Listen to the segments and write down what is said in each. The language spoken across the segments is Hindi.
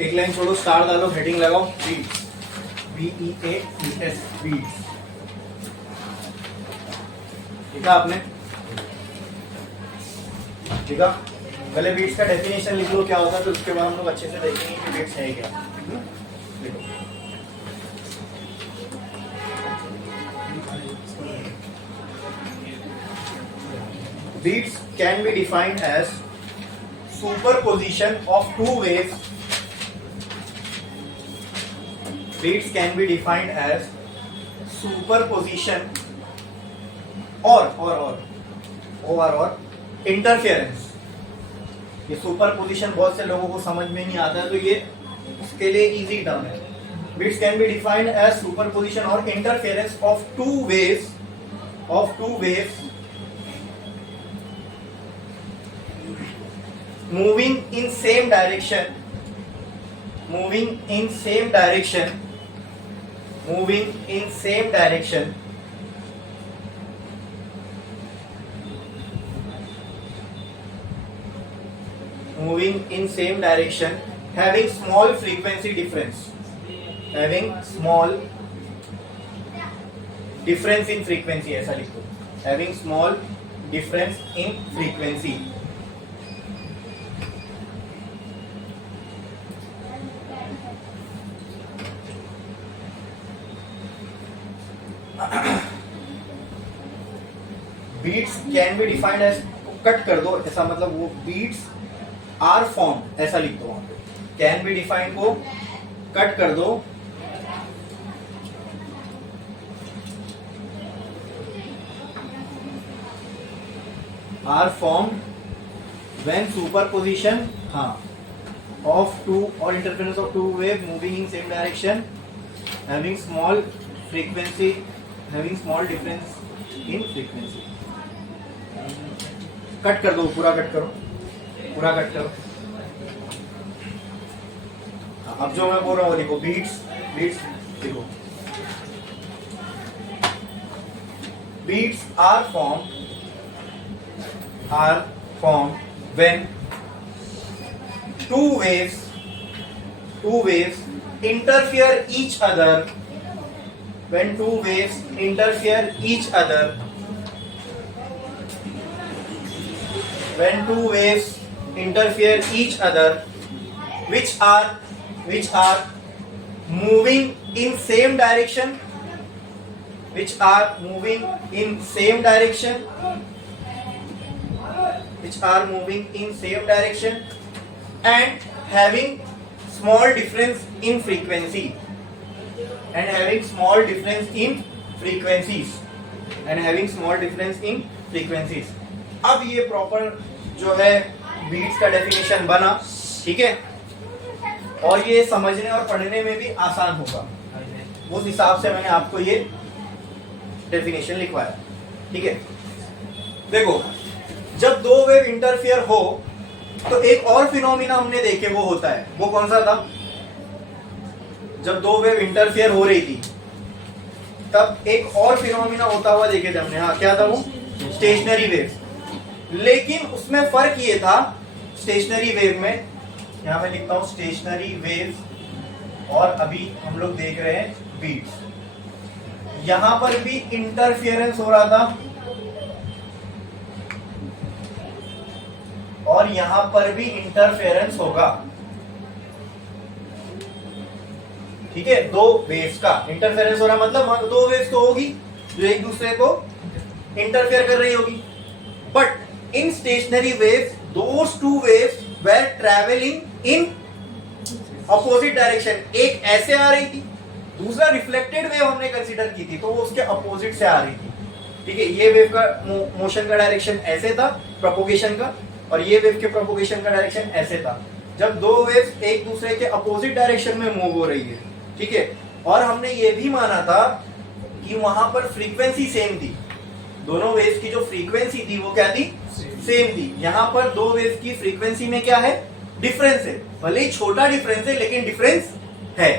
एक लाइन छोड़ो, स्टार डालो, हेडिंग लगाओ, बीट्स, BEATS, बीट्स। ठीक है आपने? ठीक है, पहले बीट्स का डेफिनेशन लिख लो क्या होता है, तो उसके बाद हम लोग अच्छे से देखेंगे कि बीट्स है क्या। देखो beats can be defined as superposition of two waves. Beats can be defined as superposition or interference. ये सुपरपोजिशन बहुत से लोगों को समझ में नहीं आता है, तो ये उसके लिए इजी टर्म है। Beats can be defined as superposition or interference of two waves moving in same direction having small frequency difference in frequency, ऐसा लिखो, having small difference in frequency। Beats can be defined as, cut कर दो ऐसा, मतलब वो बीट्स आर फॉर्म, ऐसा लिख दो वहां पे। कैन बी डिफाइंड को कट कर दो, are form when superposition of two or interference of two waves moving in same direction having small difference in frequency। Cut कर दो, पूरा कट करो। अब जो मैं बोल रहा हूँ देखो, बीट्स देखो, beats are formed when two waves interfere each other, when two waves interfere each other which are moving in same direction and having small difference in frequencies अब ये प्रॉपर जो है बीट्स का डेफिनेशन बना, ठीक है, और ये समझने और पढ़ने में भी आसान होगा, उस हिसाब से मैंने आपको ये डेफिनेशन लिखवाया। ठीक है, देखो, जब दो वेव इंटरफियर हो तो एक और फिनोमिना हमने देखे, वो होता है, वो कौन सा था? जब दो वेव इंटरफियर हो रही थी तब एक और फिनोमिना होता हुआ देखे थे हमने। हाँ, क्या था वो? Stationary wave. लेकिन उसमें फर्क ये था, स्टेशनरी वेव में, यहां मैं लिखता हूं स्टेशनरी वेव, और अभी हम लोग देख रहे हैं बीट्स। यहां पर भी इंटरफियरेंस हो रहा था और यहां पर भी इंटरफेरेंस होगा। ठीक है, दो वेव्स का इंटरफेरेंस हो रहा, मतलब दो वेव्स तो होगी जो एक दूसरे को इंटरफेयर कर रही होगी। But in stationary waves those two waves were travelling in opposite direction. एक ऐसे आ रही थी, दूसरा रिफ्लेक्टेड वेव हमने कंसीडर की थी, तो वो उसके अपोजिट से आ रही थी। ठीक है, ये वेव का मोशन का डायरेक्शन ऐसे था, प्रोपोगेशन का, और ये वेव के प्रोपोगेशन का डायरेक्शन ऐसे था। जब दो वेव्स एक दूसरे के अपोजिट डायरेक्शन में मूव हो रही है, ठीक है, और हमने ये भी माना था कि वहां पर फ्रीक्वेंसी सेम थी, दोनों वेव्स की जो फ्रीक्वेंसी थी वो क्या थी? सेम थी। यहाँ पर दो वेव्स की फ्रीक्वेंसी में क्या है? डिफरेंस है, भले ही छोटा डिफरेंस है लेकिन डिफरेंस है।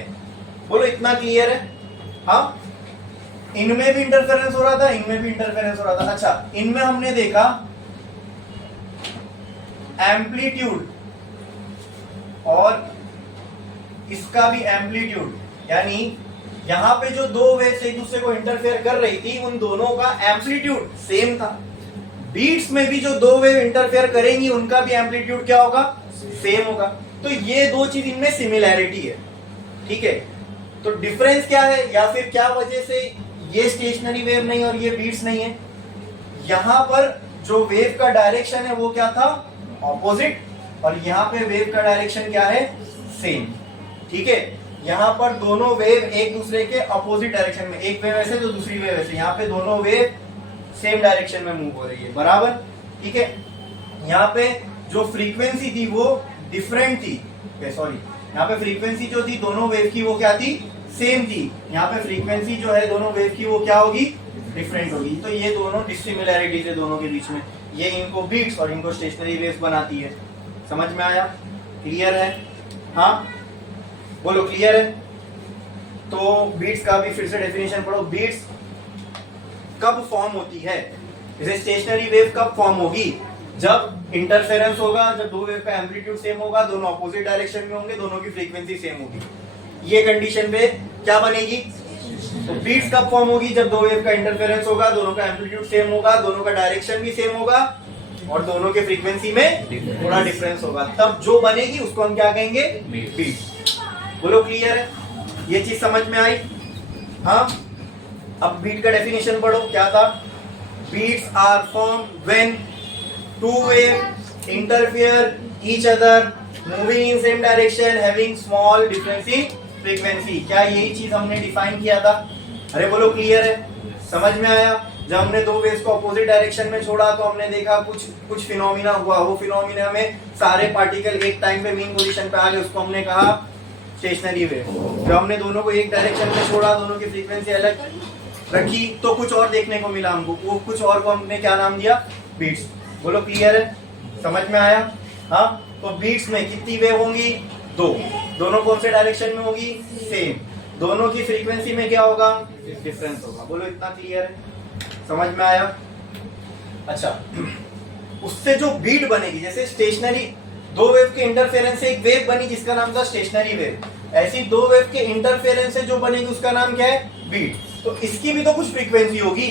बोलो, इतना क्लियर है? हाँ, इनमें भी इंटरफेरेंस हो रहा था, इनमें भी इंटरफेरेंस हो रहा था। अच्छा, इनमें हमने देखा एम्पलीट्यूड और इसका भी एम्पलीट्यूड, यानी यहां पे जो दो वेव्स एक दूसरे को इंटरफेयर कर रही थी उन दोनों का एम्पलीट्यूड सेम था। बीट्स में भी जो दो वेव इंटरफेयर करेंगी उनका भी एम्पलीट्यूड क्या होगा, सेम होगा। तो ये दो चीज इनमें सिमिलैरिटी है, ठीक है। तो डिफरेंस क्या है, या फिर क्या वजह से ये स्टेशनरी वेव नहीं और ये बीट्स नहीं है। यहां पर जो वेव का डायरेक्शन है वो क्या था, ऑपोजिट, और यहां पे वेव का डायरेक्शन क्या है, सेम, ठीक है। यहां पर दोनों वेव एक दूसरे के अपोजिट डायरेक्शन में, एक वेव ऐसे तो दूसरी वेव ऐसे, यहां पे दोनों वेव सेम डायरेक्शन में मूव हो रही है, बराबर, ठीक है। यहाँ पे जो फ्रीक्वेंसी थी वो डिफरेंट थी, सॉरी, यहाँ पे फ्रीक्वेंसी जो थी दोनों वेव की वो क्या थी, सेम थी। यहाँ पे फ्रीक्वेंसी जो है दोनों वेव की वो क्या होगी, डिफरेंट होगी। तो ये दोनों डिसिमिलैरिटीज है दोनों के बीच में, ये इनको बीट्स और इनको स्टेशनरी वेव्स बनाती है। समझ में आया, क्लियर है, हाँ बोलो क्लियर है। तो बीट्स का भी फिर से डेफिनेशन पढ़ो। बीट्स कब फॉर्म होती है, जैसे स्टेशनरी वेव कब फॉर्म होगी, जब इंटरफेरेंस होगा, जब दो वेव का एम्पलीट्यूड सेम होगा, दोनों अपोजिट डायरेक्शन में होंगे, दोनों की फ्रीक्वेंसी सेम होगी, ये कंडीशन पे क्या बनेगी। तो बीट्स कब फॉर्म होगी, जब दो वेव का इंटरफेरेंस होगा, दोनों का एम्पलीट्यूड सेम होगा, दोनों का डायरेक्शन भी सेम होगा और दोनों के फ्रीक्वेंसी में थोड़ा डिफरेंस होगा, तब जो बनेगी उसको हम क्या कहेंगे, बीट्स। बोलो क्लियर है, ये चीज समझ में आई, हाँ। अब बीट का डेफिनेशन पढ़ो, क्या था, beats are form when two wave interfere each other moving in same direction having small difference in frequency. क्या यही चीज हमने डिफाइन किया था, अरे बोलो क्लियर है, समझ में आया। जब हमने दो वेव्स को अपोजिट डायरेक्शन में छोड़ा तो हमने देखा कुछ फिनोमिना हुआ, वो फिनोमिना में सारे पार्टिकल एक टाइम पे मीन पोजीशन पे आ गए, उसको हमने कहा स्टेशनरी वेव। जब हमने दोनों को एक डायरेक्शन में छोड़ा, दोनों की फ्रीक्वेंसी अलग रखी, तो कुछ और देखने को मिला हमको, वो कुछ और को हमने क्या नाम दिया, बीट्स। बोलो क्लियर है, समझ में आया, हाँ। तो बीट्स में कितनी वेव होंगी, दो, दोनों कौन से डायरेक्शन में होगी, सेम, दोनों की फ्रीक्वेंसी में क्या होगा, डिफरेंस होगा। बोलो इतना क्लियर है, समझ में आया। अच्छा, उससे जो बीट बनेगी, जैसे स्टेशनरी दो वेव के इंटरफेरेंस से एक वेव बनी जिसका नाम था स्टेशनरी वेव, ऐसी दो वेव के इंटरफेरेंस से जो बनेगी उसका नाम क्या है, बीट। तो इसकी भी तो कुछ फ्रीक्वेंसी होगी,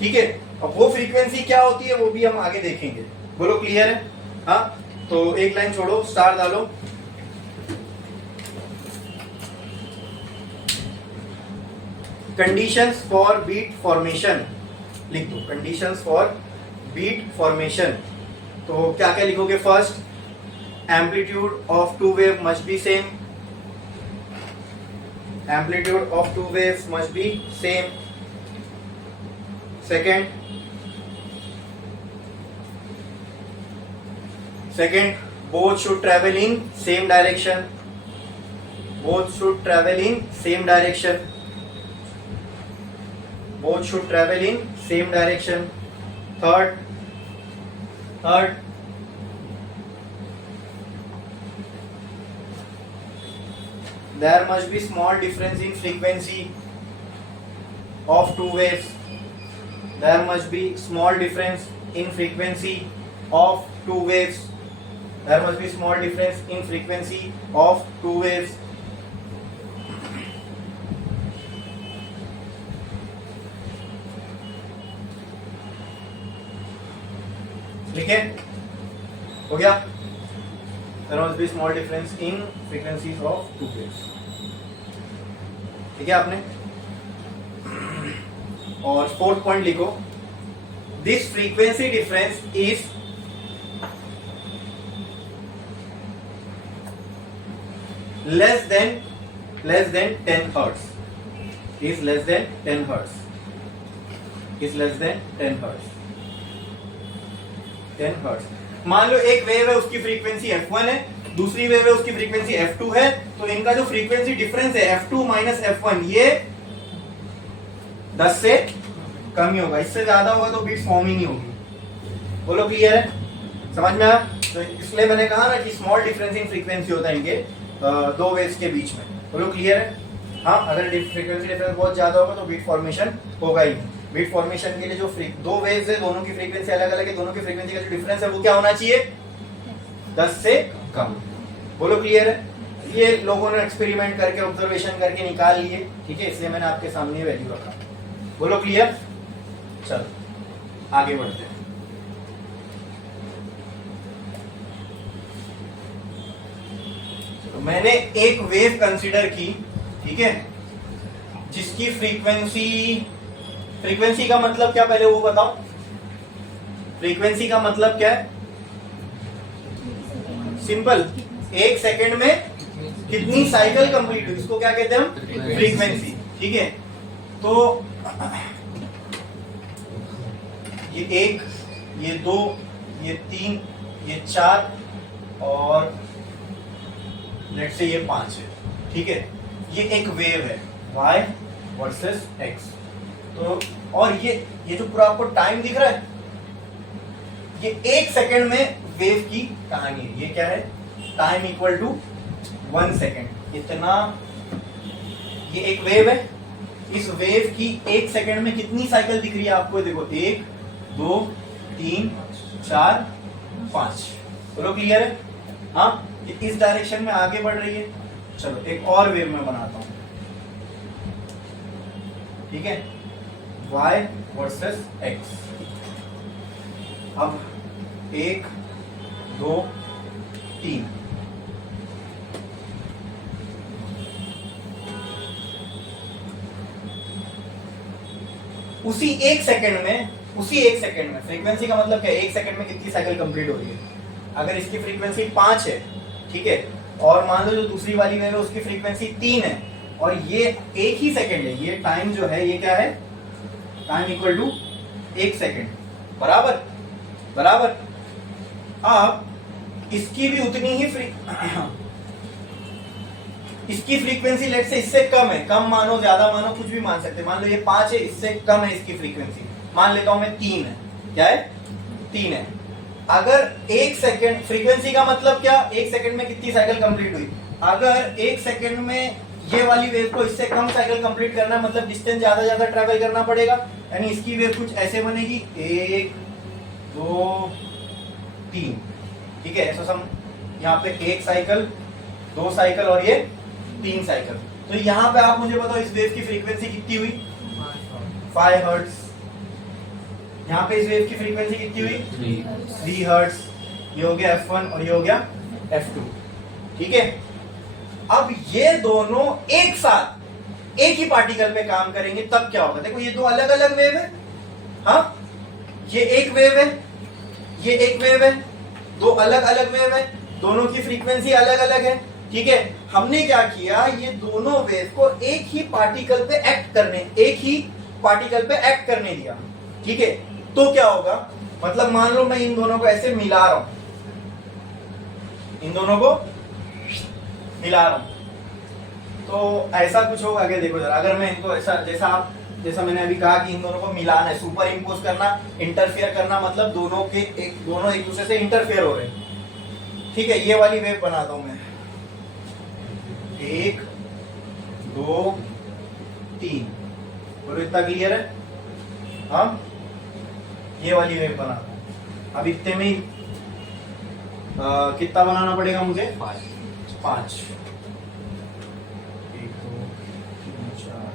ठीक है। अब वो फ्रीक्वेंसी क्या होती है वो भी हम आगे देखेंगे। बोलो क्लियर है, हाँ। तो एक लाइन छोड़ो, स्टार डालो। कंडीशंस फॉर बीट फॉर्मेशन लिख दो, कंडीशंस फॉर बीट फॉर्मेशन। तो क्या क्या लिखोगे, first amplitude of two wave must be same, amplitude of two waves must be same. Second, both should travel in same direction. Both should travel in same direction. Both should travel in same direction. Third, there must be small difference in frequency of two waves. There must be small difference in frequency of two waves. There must be small difference in frequency of two waves. ठीक है, हो गया। There must be small difference in frequencies of two waves. ठीक है आपने। और फोर्थ पॉइंट लिखो, this frequency difference is less than 10 hertz. Is less than 10 hertz. Is less than 10 hertz. 10 hertz. मान लो एक वेव है उसकी फ्रीक्वेंसी f1 है, दूसरी वेव है उसकी फ्रीक्वेंसी f2 है, तो इनका जो फ्रीक्वेंसी डिफरेंस है f2 माइनस f1 ये 10 से कम ही होगा, इससे ज्यादा होगा तो बीट्स फॉर्म ही नहीं होगी। बोलो क्लियर है, समझ में आया। तो इसलिए मैंने कहा ना कि स्मॉल डिफरेंस इन फ्रीक्वेंसी होता है इनके दो वेव्स के बीच में। बोलो क्लियर है, हाँ। अगर फ्रीक्वेंसी डिफरेंस बहुत ज्यादा होगा तो बीट फॉर्मेशन होगा ही। बीट फॉर्मेशन के लिए जो दो वेव्स है दोनों की फ्रीक्वेंसी अलग अलग है, दोनों की फ्रीक्वेंसी का जो डिफरेंस है वो क्या होना चाहिए, 10 से कम। बोलो क्लियर है? ये लोगों ने एक्सपेरिमेंट करके ऑब्जर्वेशन करके निकाल लिए, ठीक है, इसलिए मैंने आपके सामने वैल्यू रखा। बोलो क्लियर? चलो आगे बढ़ते हैं। तो मैंने एक वेव कंसीडर की, ठीक है, जिसकी फ्रीक्वेंसी का मतलब क्या, पहले वो बताओ। फ्रीक्वेंसी का मतलब क्या है? सिंपल, 1 सेकेंड में कितनी साइकिल कंप्लीट हुई, इसको क्या कहते हैं हम? फ्रीक्वेंसी। ठीक है, तो ये 1, ये 2, ये 3, ये 4 और लेट्स से ये 5 है। ठीक है, ये एक वेव है y वर्सेस x। तो और ये जो पूरा आपको टाइम दिख रहा है, ये 1 सेकेंड में वेव की कहानी है। ये क्या है? Time equal to 1 second. इतना, ये एक वेव है, इस वेव की 1 सेकेंड में कितनी साइकिल दिख रही है आपको? देखो 1 2 3 4 5। बोलो क्लियर है? हाँ, ये इस डायरेक्शन में आगे बढ़ रही है। चलो एक और वेव में बनाता हूं, ठीक है, y वर्सेस x। अब 1 2 3, उसी 1 सेकेंड में फ्रीक्वेंसी का मतलब क्या है? 1 सेकेंड में कितनी साइकिल कंप्लीट हो रही है? अगर इसकी फ्रीक्वेंसी 5 है, ठीक है, और मान लो जो दूसरी वाली वेव है उसकी फ्रीक्वेंसी 3 है, और ये 1 ही सेकेंड है, ये टाइम जो है ये क्या है? Time equal to 1 second. बराबर बराबर। अब इसकी भी उतनी ही इसकी फ्रीक्वेंसी लेट से इससे कम है, कम मानो ज्यादा मानो कुछ भी मान सकते, मान लो ये 5 है, इससे कम है इसकी फ्रीक्वेंसी, मान लेता हूं मैं 3 है। क्या है? 3 है। अगर 1 सेकेंड, फ्रीक्वेंसी का मतलब क्या? 1 सेकेंड में कितनी साइकिल कंप्लीट हुई? अगर 1 सेकेंड में ये वाली वेव को इससे कम साइकिल कंप्लीट करना, मतलब डिस्टेंस ज्यादा ट्रैवल करना पड़ेगा, यानी इसकी वेव कुछ ऐसे बनेगी 1 2 3। ठीक है, ऐसा सम यहाँ पे 1 साइकिल 2 साइकिल और ये 3 साइकिल। तो यहाँ पे आप मुझे बताओ इस वेव की फ्रीक्वेंसी कितनी हुई? 5 हर्ट्ज। यहाँ पे इस वेव की फ्रीक्वेंसी कितनी हुई? 3 हर्ट्ज। ये हो गया F1 और ये हो गया F2। ठीक है, अब ये दोनों एक साथ एक ही पार्टिकल पे काम करेंगे, तब क्या होगा? देखो ये दो अलग अलग वेव है, हाँ, ये एक वेव है, ये एक वेव है, दो अलग अलग वेव है, दोनों की फ्रीक्वेंसी अलग अलग है। ठीक है, हमने क्या किया? ये दोनों वेव को एक ही पार्टिकल पे एक्ट करने दिया। ठीक है, तो क्या होगा? मतलब मान लो मैं इन दोनों को ऐसे मिला रहा हूं, इन दोनों को मिला रहा हूं, तो ऐसा कुछ होगा क्या? देखो जरा, अगर मैं इनको ऐसा, जैसा मैंने अभी कहा कि इन दोनों को मिलाना है, सुपर इम्पोज करना, इंटरफेयर करना, मतलब दोनों एक दूसरे से इंटरफेयर हो रहे हैं। ठीक है, ये वाली वेव बनाता हूं मैं, 1 2 3। बोलो इतना क्लियर है? हाँ, ये वाली वेव बनाता हूं। अब इतने में कितना बनाना पड़ेगा मुझे? 5। 1 2 3 4,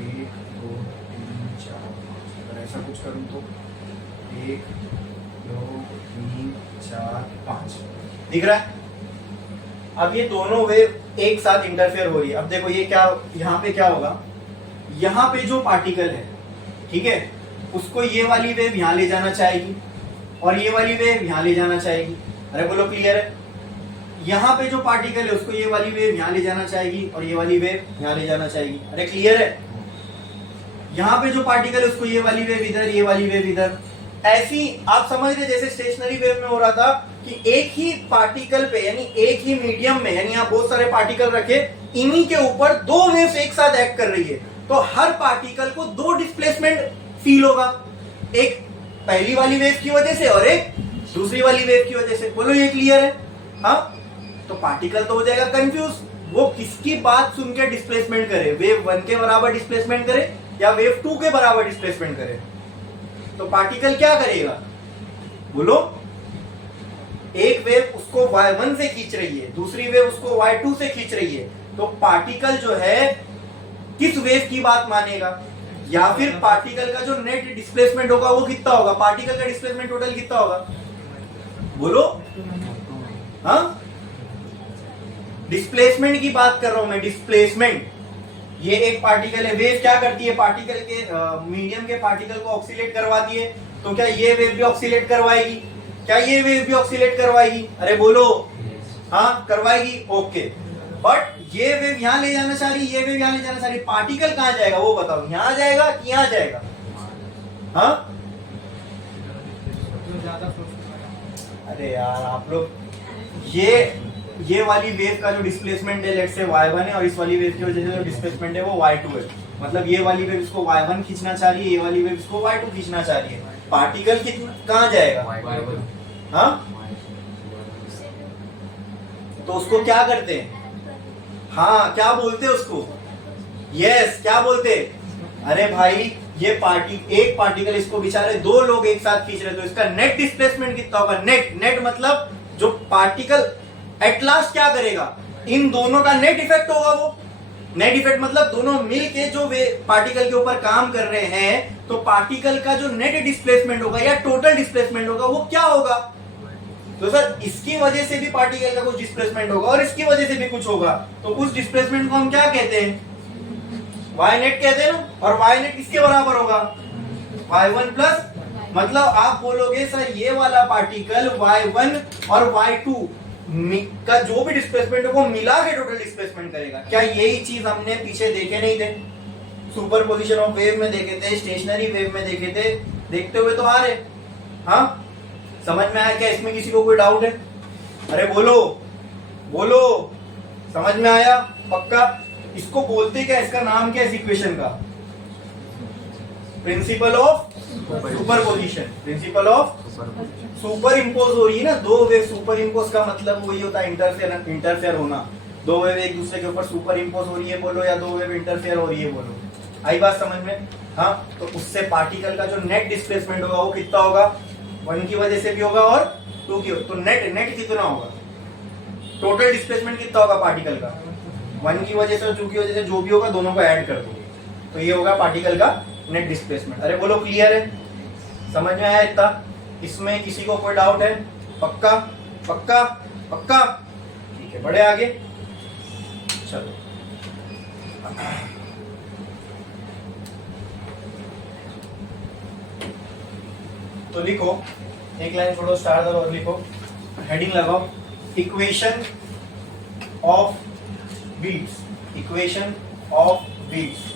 1 2 3 4 5। अगर ऐसा कुछ करूं तो 1 2 3 4 5 दिख रहा है? अब ये दोनों वेव एक साथ इंटरफेयर हो रही है। अब देखो ये क्या, यहाँ पे क्या होगा? यहाँ पे जो पार्टिकल है, ठीक है, उसको ये वाली वेव यहाँ ले जाना चाहेगी और ये वाली वेव यहाँ ले जाना चाहेगी। अरे बोलो क्लियर है? यहाँ पे जो पार्टिकल है उसको ये वाली वेव यहाँ ले जाना चाहेगी और ये वाली वेव यहाँ ले जाना चाहेगी। अरे क्लियर है? यहाँ पे जो पार्टिकल है उसको ये वाली वेव इधर, ये वाली वेव इधर। ऐसी आप समझ रहे जैसे स्टेशनरी वेव में हो रहा था कि एक ही पार्टिकल पे, यानी एक ही मीडियम में, यानी आप बहुत सारे पार्टिकल रखे, इन्हीं के ऊपर दो वेव्स एक साथ एक्ट कर रही है, तो हर पार्टिकल को दो डिस्प्लेसमेंट फील होगा, एक पहली वाली वेव की वजह से और एक दूसरी वाली वेव की वजह से। बोलो ये क्लियर है? हाँ, तो पार्टिकल तो हो जाएगा कंफ्यूज, वो किसकी बात सुन के डिस्प्लेसमेंट करे, वेव 1 के बराबर डिस्प्लेसमेंट करे या वेव 2 के बराबर डिस्प्लेसमेंट करे। तो पार्टिकल क्या करेगा? बोलो एक वेव उसको y1 से खींच रही है, दूसरी वेव उसको y2 से खींच रही है, तो पार्टिकल जो है किस वेव की बात मानेगा? या फिर पार्टिकल का जो नेट डिस्प्लेसमेंट होगा वो कितना होगा? पार्टिकल का डिस्प्लेसमेंट टोटल कितना होगा? बोलो। हाँ, डिस्प्लेसमेंट की बात कर रहा हूं मैं, डिस्प्लेसमेंट। ये एक पार्टिकल है, वेव क्या करती है? पार्टिकल के मीडियम के पार्टिकल को ऑक्सीलेट करवाती है, तो क्या ये वेव भी ऑक्सीलेट करवाएगी? क्या ये वेव भी ऑक्सीलेट करवाएगी? अरे बोलो। हाँ, करवाएगी। ओके, बट ये वेव यहां ले जाना चाह रही, ये वेव यहां ले जाना चाह रही, पार्टिकल कहां जाएगा वो बताओ? यहां जाएगा कि यहां जाएगा? हाँ, अरे यार आप लोग, ये वाली वेव का जो डिस्प्लेसमेंट है लेट्स से y1 है, और इस वाली वेव की वजह से जो डिस्प्लेसमेंट है वो y2 है। मतलब ये वाली वेव इसको y1 खींचना चाह रही है, ये वाली वेव इसको y2 खींचना चाह रही है। पार्टिकल कितना कहां जाएगा? हाँ, तो उसको क्या करते हैं? हाँ, क्या बोलते हैं उसको? यस, क्या बोलते? अरे भाई, ये एक पार्टिकल इसको बेचारे दो लोग एक साथ खींच रहे, तो इसका नेट डिस्प्लेसमेंट कितना होगा? नेट मतलब जो पार्टिकल एट लास्ट क्या करेगा? इन दोनों का नेट इफेक्ट होगा। वो नेट इफेक्ट मतलब दोनों मिलके जो वे पार्टिकल के ऊपर काम कर रहे हैं, तो पार्टिकल का जो नेट डिस्प्लेसमेंट होगा या टोटल डिस्प्लेसमेंट होगा वो क्या होगा? तो सर, इसकी वजह से भी पार्टिकल का कुछ डिस्प्लेसमेंट होगा और इसकी वजह से भी कुछ होगा, तो उस डिस्प्लेसमेंट को हम क्या कहते हैं? y नेट कहते हैं ना। और y नेट किसके बराबर होगा? y1 प्लस, मतलब आप बोलोगे सर ये वाला पार्टिकल y1 और y2 का जो भी डिस्प्लेसमेंट है वो मिला के टोटल डिस्प्लेसमेंट करेगा। क्या यही चीज हमने पीछे देखे नहीं थे? सुपर पोजिशन ऑफ वेव में देखे थे, स्टेशनरी वेव में देखे थे, देखते हुए तो आ रहे। हाँ, समझ में आया क्या? इसमें किसी को कोई डाउट है? अरे बोलो बोलो, समझ में आया पक्का? इसको बोलते क्या? इसका नाम क्या है इस इक्वेशन का? Principle of superposition. Principle of super impose हो रही है ना, दो वेव सुपर इम्पोज का मतलब वही होता है इंटरफेयर होना। दो वेव एक दूसरे के ऊपर सुपर इम्पोज हो रही है बोलो, या दो वेव इंटरफेयर हो रही है बोलो। आई बात समझ में? हाँ, तो उससे पार्टिकल का जो नेट डिस्प्लेसमेंट होगा वो कितना होगा? 1 की वजह से भी होगा और 2 की। तो नेट कितना होगा? टोटल डिस्प्लेसमेंट कितना होगा पार्टिकल का? 1 की वजह से और 2 की वजह से जो भी होगा दोनों को ऐड कर दो, तो ये होगा पार्टिकल का नेट डिस्प्लेसमेंट। अरे बोलो, क्लियर है? समझ में आया इतना? इसमें किसी को कोई डाउट है? पक्का पक्का पक्का? ठीक है, बढ़े आगे। चलो, तो लिखो, एक लाइन छोड़ो, स्टार दो और लिखो, हेडिंग लगाओ, equation of beats. Equation of beats.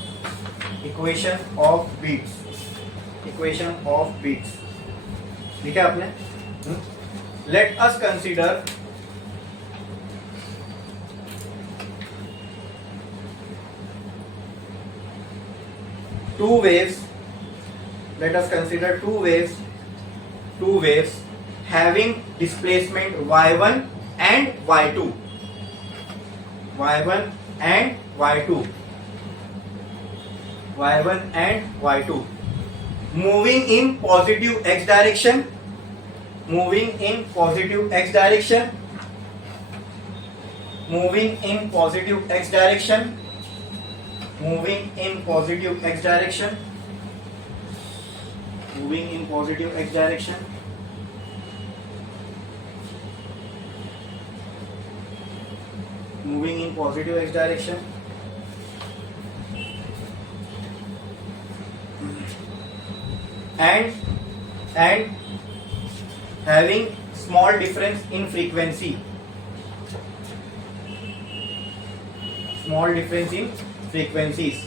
Equation of beats. Equation of beats लिखा आपने? Let us consider two waves. Let us consider two waves having displacement y1 and y2. y1 and y2. y1 and y2 moving in positive x direction. Moving in positive x direction. Moving in positive x direction. Moving in positive x direction. Moving in positive x direction. Moving in positive x direction. And having small difference in frequency. Small difference in frequencies.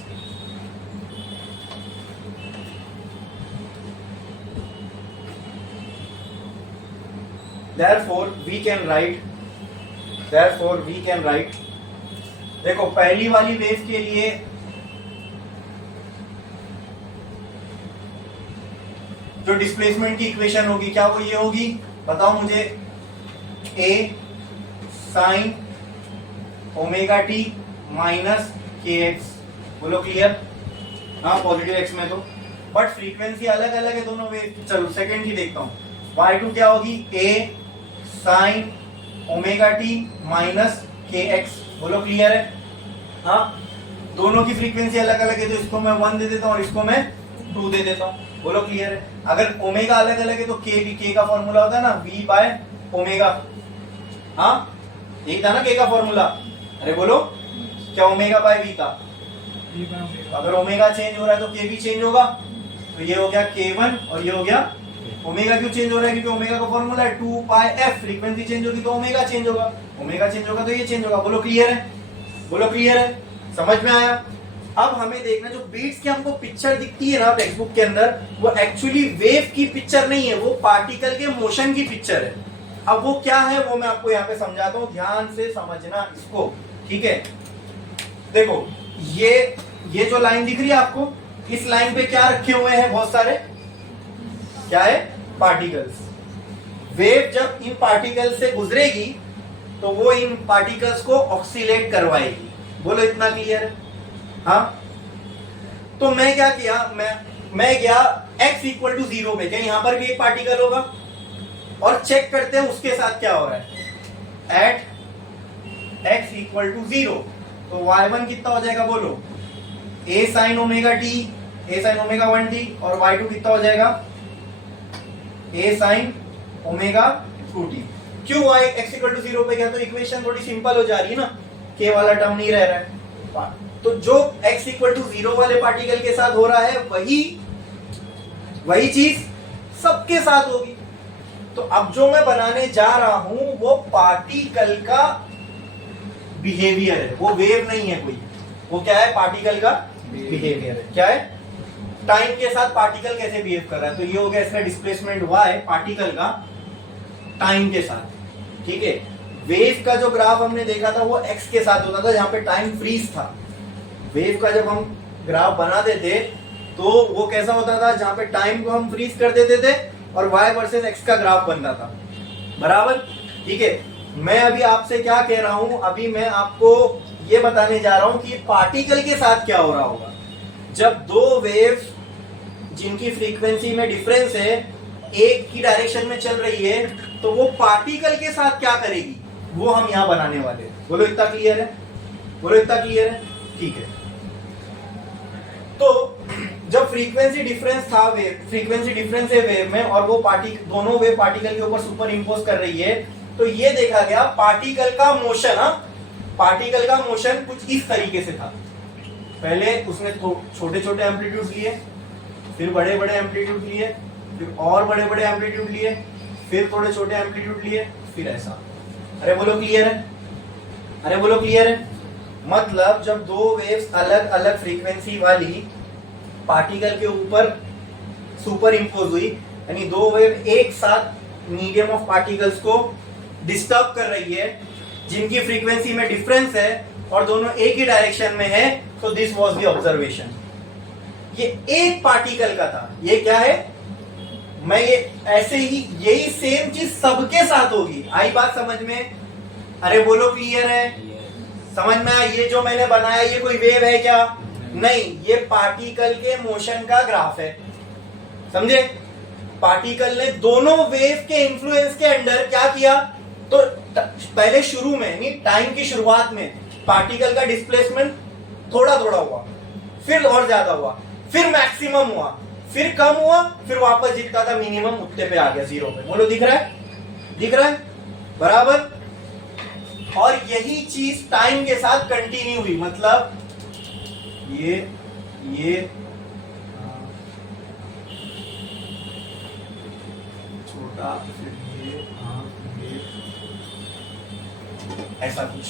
Therefore we can write, देखो पहली वाली वेव के लिए जो डिस्प्लेसमेंट की इक्वेशन होगी क्या वो ये होगी? बताओ मुझे। a sin omega T minus के एक्स। बोलो क्लियर? हाँ, पॉजिटिव एक्स में तो, बट फ्रीक्वेंसी अलग अलग है दोनों वेव। चलो सेकंड की देखता हूँ। y2 क्या होगी? a sine omega T minus के एक्स। बोलो क्लियर है? हाँ, दोनों की फ्रीक्वेंसी अलग अलग है तो इसको मैं 1 दे देता हूँ और इसको मैं 2 दे देता हूँ। बोलो क्लियर है? अगर ओमेगा अलग अलग है तो के भी, के का फॉर्मूला होता है ना v बाय ओमेगा। हाँ, यही था ना के का फॉर्मूला? अरे बोलो, क्या ओमेगा बाय वी था? अगर ओमेगा चेंज हो रहा है तो के भी चेंज होगा। तो ये हो गया k1 और ये हो गया ओमेगा। क्यों चेंज हो रहा है? क्योंकि ओमेगा का फॉर्मूला है 2 पाई f। फ्रीक्वेंसी चेंज होगी तो ओमेगा चेंज होगा, ओमेगा चेंज होगा तो ये चेंज होगा। बोलो क्लियर है? बोलो क्लियर है? समझ में आया? अब हमें देखना, जो बीट्स की हमको पिक्चर दिखती है ना टेक्स्ट बुक के अंदर, वो एक्चुअली वेव की पिक्चर नहीं है, वो पार्टिकल के मोशन की पिक्चर है। अब वो क्या है वो मैं आपको यहाँ पे समझाता हूँ, ध्यान से समझना इसको, ठीक है? देखो, ये जो लाइन दिख रही है आपको, इस लाइन पे क्या रखे हुए हैं? बहुत सारे क्या है? पार्टिकल्स। वेव जब इन पार्टिकल्स से गुजरेगी तो वो इन पार्टिकल्स को ऑक्सीलेट करवाएगी। बोलो इतना क्लियर है? हाँ, तो मैं क्या किया, मैं गया x इक्वल टू 0 पे, क्या यहां पर भी एक पार्टिकल होगा? और चेक करते हैं उसके साथ क्या हो रहा है। एट x इक्वल टू 0 तो y1 कितना हो जाएगा? बोलो, a sin omega t, a sin omega 1t, और y2 कितना हो जाएगा? a sin omega 2t। क्यों y x इक्वल टू 0 पे गया? तो इक्वेशन थोड़ी सिंपल हो जा रही है ना, k वाला टर्म नहीं रह रहा है। तो जो x इक्वल टू 0 वाले पार्टिकल के साथ हो रहा है वही चीज सबके साथ होगी। तो अब जो मैं बनाने जा रहा हूं वो पार्टिकल का बिहेवियर है, वो वेव नहीं है कोई। वो क्या है? पार्टिकल का बिहेवियर है। क्या है? टाइम के साथ पार्टिकल कैसे बिहेव कर रहा है। तो ये हो गया इसका डिस्प्लेसमेंट y, पार्टिकल का टाइम के साथ, ठीक है? वेव का जो ग्राफ हमने देखा था वो x के साथ होता था, जहां पे टाइम फ्रीज था। वेव का जब हम ग्राफ बनाते थे तो वो कैसा होता था? जहां पे टाइम को हम फ्रीज कर देते थे और y वर्सेस x का ग्राफ बनता था, बराबर? ठीक है, मैं अभी आपसे क्या कह रहा हूं, अभी मैं आपको ये बताने जा रहा हूं कि पार्टिकल के साथ क्या हो रहा होगा जब दो वेव्स जिनकी फ्रीक्वेंसी में डिफरेंस है एक ही डायरेक्शन में चल रही है, तो वो पार्टिकल के साथ क्या करेगी वो हम यहां बनाने वाले हैं। बोलो इतना क्लियर है? बोलो इतना क्लियर है? ठीक है। तो जब फ्रीक्वेंसी डिफरेंस था, फ्रीक्वेंसी डिफरेंस है वेव में, और वो दोनों वेव पार्टिकल के ऊपर सुपर इंपोज कर रही है, तो ये देखा गया पार्टिकल का मोशन, पार्टिकल का मोशन कुछ इस तरीके से था। पहले उसने छोटे छोटे एम्पलीट्यूड लिए, फिर बड़े बड़े एम्पलीट्यूड लिए, फिर और बड़े बड़े एम्पलीट्यूड लिए, फिर थोड़े छोटे एम्पलीट्यूड लिए, फिर ऐसा। अरे बोलो क्लियर है? अरे बोलो क्लियर है? मतलब जब दो वेव्स अलग अलग फ्रीक्वेंसी वाली पार्टिकल के ऊपर सुपर इंपोज हुई, यानी दो वेव एक साथ मीडियम ऑफ पार्टिकल्स को डिस्टर्ब कर रही है जिनकी फ्रीक्वेंसी में डिफरेंस है और दोनों एक ही डायरेक्शन में है, तो दिस वाज द ऑब्जर्वेशन। ये एक पार्टिकल का था। ये क्या है? मैं ये ऐसे ही यही सेम चीज सबके साथ होगी। आई बात समझ में? अरे बोलो क्लियर है? समझ में आया? ये जो मैंने बनाया ये कोई वेव है क्या? नहीं, ये पार्टिकल के मोशन का ग्राफ है। समझे? पार्टिकल ने दोनों वेव के इंफ्लुएंस के अंडर क्या किया, तो पहले शुरू में यानी टाइम की शुरुआत में पार्टिकल का डिस्प्लेसमेंट थोड़ा थोड़ा हुआ, फिर और ज्यादा हुआ, फिर मैक्सिमम हुआ, फिर कम हुआ, फिर वापस जितना था मिनिमम उतने पे आ गया, 0 पे। बोलो दिख रहा है? दिख रहा है? बराबर। और यही चीज टाइम के साथ कंटिन्यू हुई, मतलब ये छोटा, फिर ये ऐसा कुछ,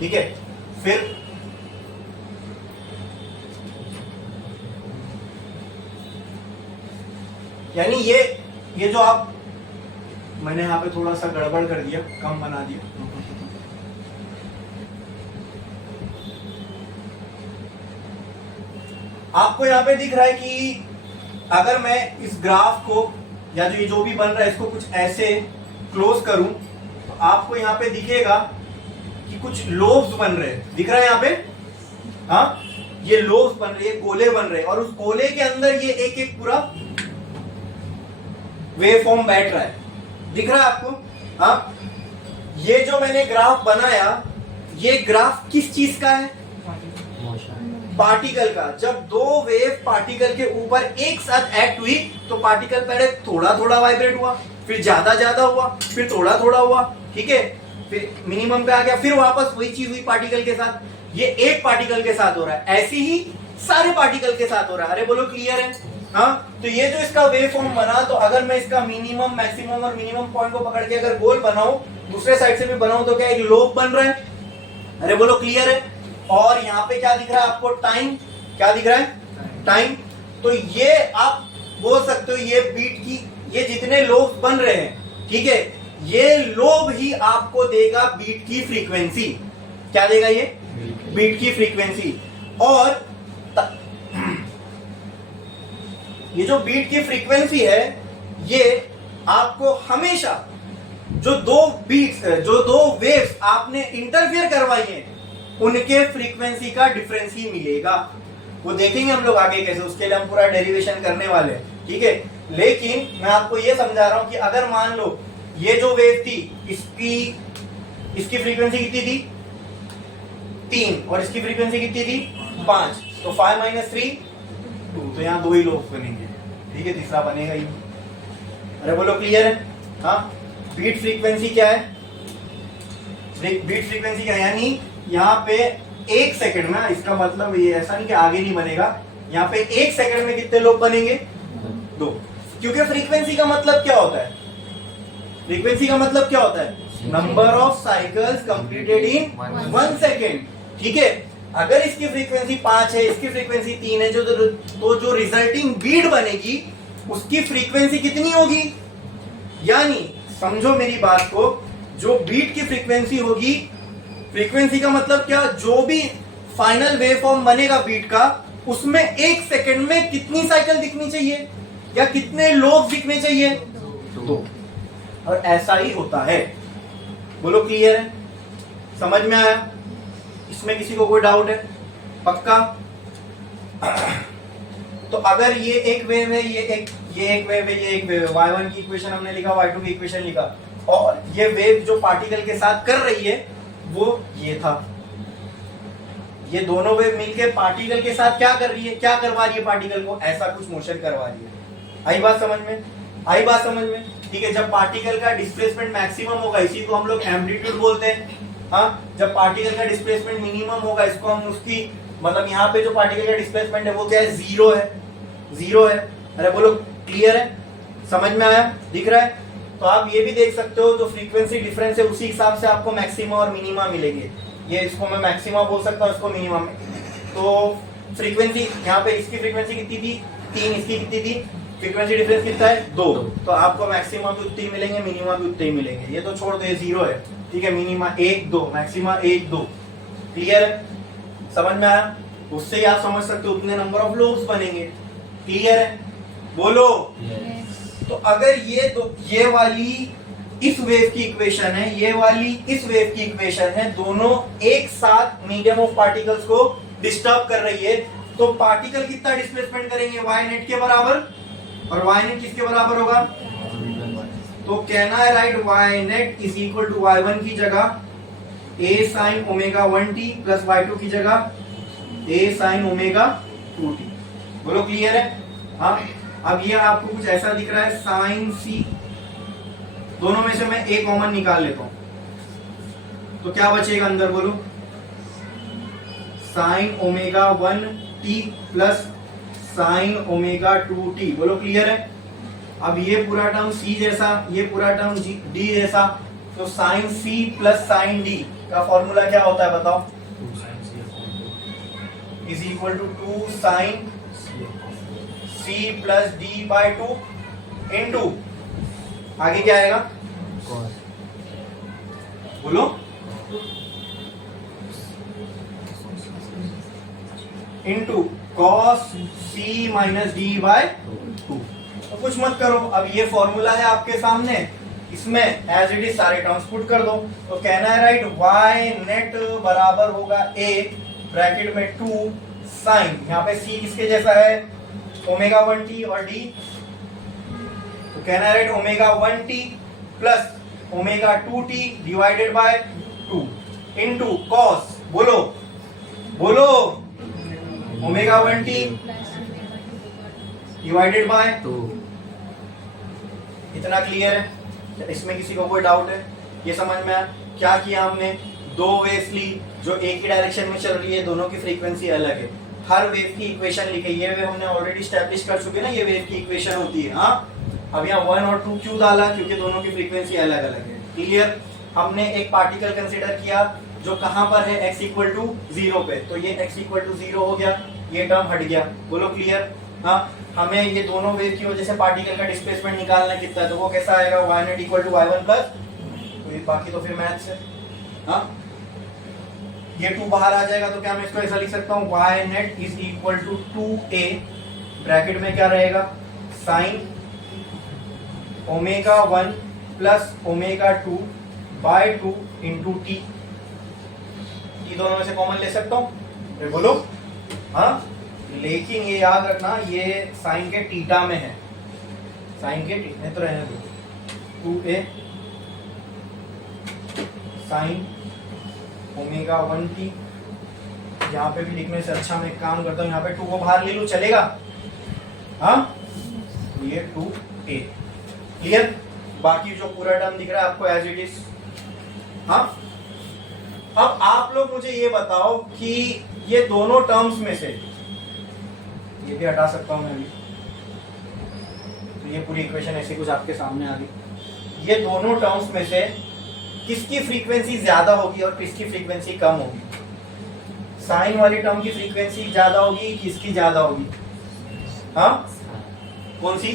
ठीक है? फिर यानी ये जो आप, मैंने यहां पे थोड़ा सा गड़बड़ कर दिया, कम बना दिया। आपको यहां पे दिख रहा है कि अगर मैं इस ग्राफ को या जो भी बन रहा है इसको कुछ ऐसे क्लोज करूं तो आपको यहां पे दिखेगा कि कुछ लोब्स बन रहे हैं। दिख रहा है यहां पे? हाँ, ये लोब्स बन रहे हैं, गोले बन रहे हैं, और उस गोले के अंदर ये एक एक पूरा वेव फॉर्म बैठ रहा है। दिख रहा है आपको? हाँ, ये जो मैंने ग्राफ बनाया, ये ग्राफ किस चीज का है? पार्टिकल का। जब दो वेव पार्टिकल के ऊपर एक साथ एक्ट हुई तो पार्टिकल पहले थोड़ा थोड़ा वाइब्रेट हुआ, फिर ज्यादा ज्यादा हुआ, फिर थोड़ा थोड़ा हुआ, ठीक है, फिर मिनिमम पे आ गया, फिर वापस वही चीज हुई पार्टिकल के साथ। ये एक पार्टिकल के साथ हो रहा है, ऐसे ही सारे पार्टिकल के साथ हो रहा है। अरे बोलो क्लियर है? हाँ, तो ये जो इसका वेव फॉर्म बना, तो अगर मैं इसका मिनिमम, मैक्सिमम और मिनिमम पॉइंट को पकड़ के अगर गोल बनाऊं, दूसरे साइड से भी बनाऊं, तो क्या एक लोब बन रहा है? अरे बोलो क्लियर है? और यहाँ पे क्या दिख रहा है आपको? टाइम। क्या दिख रहा है? टाइम। तो ये आप बोल सकते हो ये बीट की, ये जितने लोब बन रहे हैं, ठीक है, ये लोब ही आपको देगा बीट की फ्रीक्वेंसी। क्या देगा ये? बीट की फ्रीक्वेंसी। और ये जो बीट की फ्रीक्वेंसी है, ये आपको हमेशा जो दो बीट्स, जो दो वेव्स आपने इंटरफेयर करवाई हैं, उनके फ्रीक्वेंसी का डिफरेंस ही मिलेगा। वो देखेंगे हम लोग आगे कैसे, उसके लिए हम पूरा डेरिवेशन करने वाले हैं, ठीक है। लेकिन मैं आपको ये समझा रहा हूं कि अगर मान लो ये जो वेव थी, इसकी फ्रीक्वेंसी कितनी थी? 3, और इसकी फ्रीक्वेंसी कितनी थी? 5, तो 5 - 3 2, तो यहाँ 2 ही लोब्स बनेंगे, ठीक है, तीसरा बनेगा ही। अरे बोलो क्लियर है? हाँ, बीट फ्रीक्वेंसी क्या है? बीट फ्रीक्वेंसी क्या है? यानी यहाँ पे 1 सेकंड में, इसका मतलब ये ऐसा नहीं कि आगे नहीं बनेगा, यहाँ पे 1 सेकंड में कितने लोब बनेंगे? 2। क्योंकि फ्रीक्वेंसी का मतलब क्या होता है? फ्रीक्वेंसी का मतलब क्या होता है? Number of cycles completed in 1 second, ठीक है। अगर इसकी फ्रीक्वेंसी 5 है, इसकी फ्रीक्वेंसी 3 है, तो जो रिजल्टिंग बीट बनेगी उसकी फ्रीक्वेंसी कितनी होगी? यानी समझो मेरी बात को, जो बीट की फ्रीक्वेंसी होगी, फ्रीक्वेंसी का मतलब क्या? जो भी फाइनल वेव फॉर्म बनेगा बीट का, उसमें 1 सेकंड में कितनी साइकिल दिखनी चाहिए या कितने लोब दिखने चाहिए? 2। और ऐसा ही होता है। बोलो क्लियर है? समझ में आया? इसमें किसी को कोई डाउट है? पक्का? तो अगर ये एक वेव है, ये एक वेव है, ये एक वेव है, y1 की इक्वेशन हमने लिखा, y2 की इक्वेशन लिखा, और ये वेव जो पार्टिकल के साथ कर रही है वो ये था। ये दोनों वेव मिलके पार्टिकल के साथ क्या कर रही है? क्या करवा रही है पार्टिकल को? ऐसा कुछ मोशन करवा रही है। आई बात समझ में? आई बात समझ में? ठीक है। जब पार्टिकल का डिस्प्लेसमेंट मैक्सिमम होगा, इसी को हम लोग एम्पलीट्यूड बोलते हैं। हाँ, जब पार्टिकल का डिस्प्लेसमेंट मिनिमम होगा, इसको हम उसकी मतलब यहाँ पे जो पार्टिकल का डिस्प्लेसमेंट है वो क्या है? 0 है। 0 है। अरे बोलो क्लियर है? समझ में आया? दिख रहा है? तो आप ये भी देख सकते हो, जो फ्रीक्वेंसी डिफरेंस है उसी हिसाब से आपको मैक्सिमा और मिनिमा मिलेंगे। ये इसको मैं मैक्सिमा बोल सकता हूँ, इसको मिनिमा में। तो फ्रीक्वेंसी यहाँ पे इसकी फ्रीक्वेंसी कितनी थी? 3, इसकी कितनी थी? फ्रीक्वेंसी डिफरेंस कितना है? 2। तो आपको मैक्सिमा भी उतने ही मिलेंगे, मिनिमा भी उतने ही मिलेंगे। ये तो छोड़ दो, ये 0 है, ठीक है। Minima 1, 2, maxima 1, 2। क्लियर है? समझ में आया? उससे ही आप समझ सकते हो उतने नंबर ऑफ लोब्स बनेंगे। क्लियर है? बोलो। तो अगर ये वाली इस वेव की इक्वेशन है, ये वाली इस वेव की इक्वेशन है, दोनों एक साथ मीडियम ऑफ पार्टिकल्स को डिस्टर्ब कर रही है, तो पार्टिकल कितना डिस्प्लेसमेंट करेंगे? y नेट के बराबर। और y नेट किसके बराबर होगा? तो कहना है right, y net is equal to y1 की जगह a sin omega 1t plus y2 की जगह a sin ओमेगा 2t। बोलो क्लियर है? हाँ, अब ये आपको कुछ ऐसा दिख रहा है, साइन सी, दोनों में से मैं एक कॉमन निकाल लेता हूं, तो क्या बचेगा अंदर? बोलो, sign omega 1t plus sine omega 2t। बोलो क्लियर है? अब ये पूरा टर्म c जैसा, ये पूरा टर्म d जैसा, तो sine c plus sine d का फॉर्मूला क्या होता है बताओ? Is equal to 2 sine c plus d by 2 into आगे क्या आएगा? बोलो, into cos c minus D by 2। तो कुछ मत करो, अब ये फॉर्मूला है आपके सामने, इसमें एज इट इज सारे टर्म्स पुट कर दो। तो कहना है राइट, y नेट बराबर होगा a ब्रैकेट में 2 साइन, यहाँ पे c किसके जैसा है? ओमेगा 1t और d, तो कहना है right omega 1t plus omega 2t divided by 2 into cos, बोलो बोलो, ओमेगा 1t डिवाइडेड बाय 2। इतना क्लियर है? इसमें किसी को कोई डाउट है? ये समझ में आया क्या किया हमने? दो वेव्स ली जो एक ही डायरेक्शन में चल रही है, दोनों की फ्रीक्वेंसी अलग है, हर वेव की इक्वेशन लिखी। ये वेव हमने ऑलरेडी स्टैब्लिश कर चुके ना, ये वेव की इक्वेशन होती है। हाँ, अब यहाँ 1 और 2 क्यों डाला? क्योंकि दोनों की फ्रीक्वेंसी अलग अलग है। क्लियर? हमने एक पार्टिकल कंसीडर किया जो कहां पर है, x इक्वल टू 0 पे, तो ये x इक्वल टू 0 हो गया, ये टर्म हट गया। बोलो क्लियर? हाँ, हमें ये दोनों वेव की वजह से पार्टिकल का डिस्प्लेसमेंट निकालना है कितना है, तो वो कैसा आएगा, y net equal to y1 plus, तो ये बाकी तो फिर मैथ्स है। हाँ, ये 2 बाहर आ जाएगा तो क्या मैं इसको ऐसा लिख सकता हूँ, y net is equal to 2a, bracket में क्या रहेगा, sine omega 1 plus omega 2 by 2 into T. ये दोनों में से कॉमन ले सकता हूँ, बोलो। हाँ, लेकिन ये याद रखना ये साइन के थीटा में है, साइन के थीटा तो रहने दो, 2a साइन ओमेगा 1t। यहाँ पे भी लिखने से अच्छा मैं एक काम करता हूँ, यहाँ पे 2 को बाहर ले लूँ, चलेगा? हाँ, तो ये 2a। क्लियर? बाकी जो पूरा टर्म दिख रहा है आपको एज इट इज। हाँ, अब आप लोग मुझे ये बताओ कि ये दोनों टर्म्स में से, ये भी हटा सकता हूं मैं भी, तो ये पूरी इक्वेशन ऐसी कुछ आपके सामने आ गई। ये दोनों टर्म्स में से किसकी फ्रीक्वेंसी ज्यादा होगी और किसकी फ्रीक्वेंसी कम होगी? साइन वाली टर्म की फ्रीक्वेंसी ज्यादा होगी, किसकी ज्यादा होगी? हाँ, कौन सी?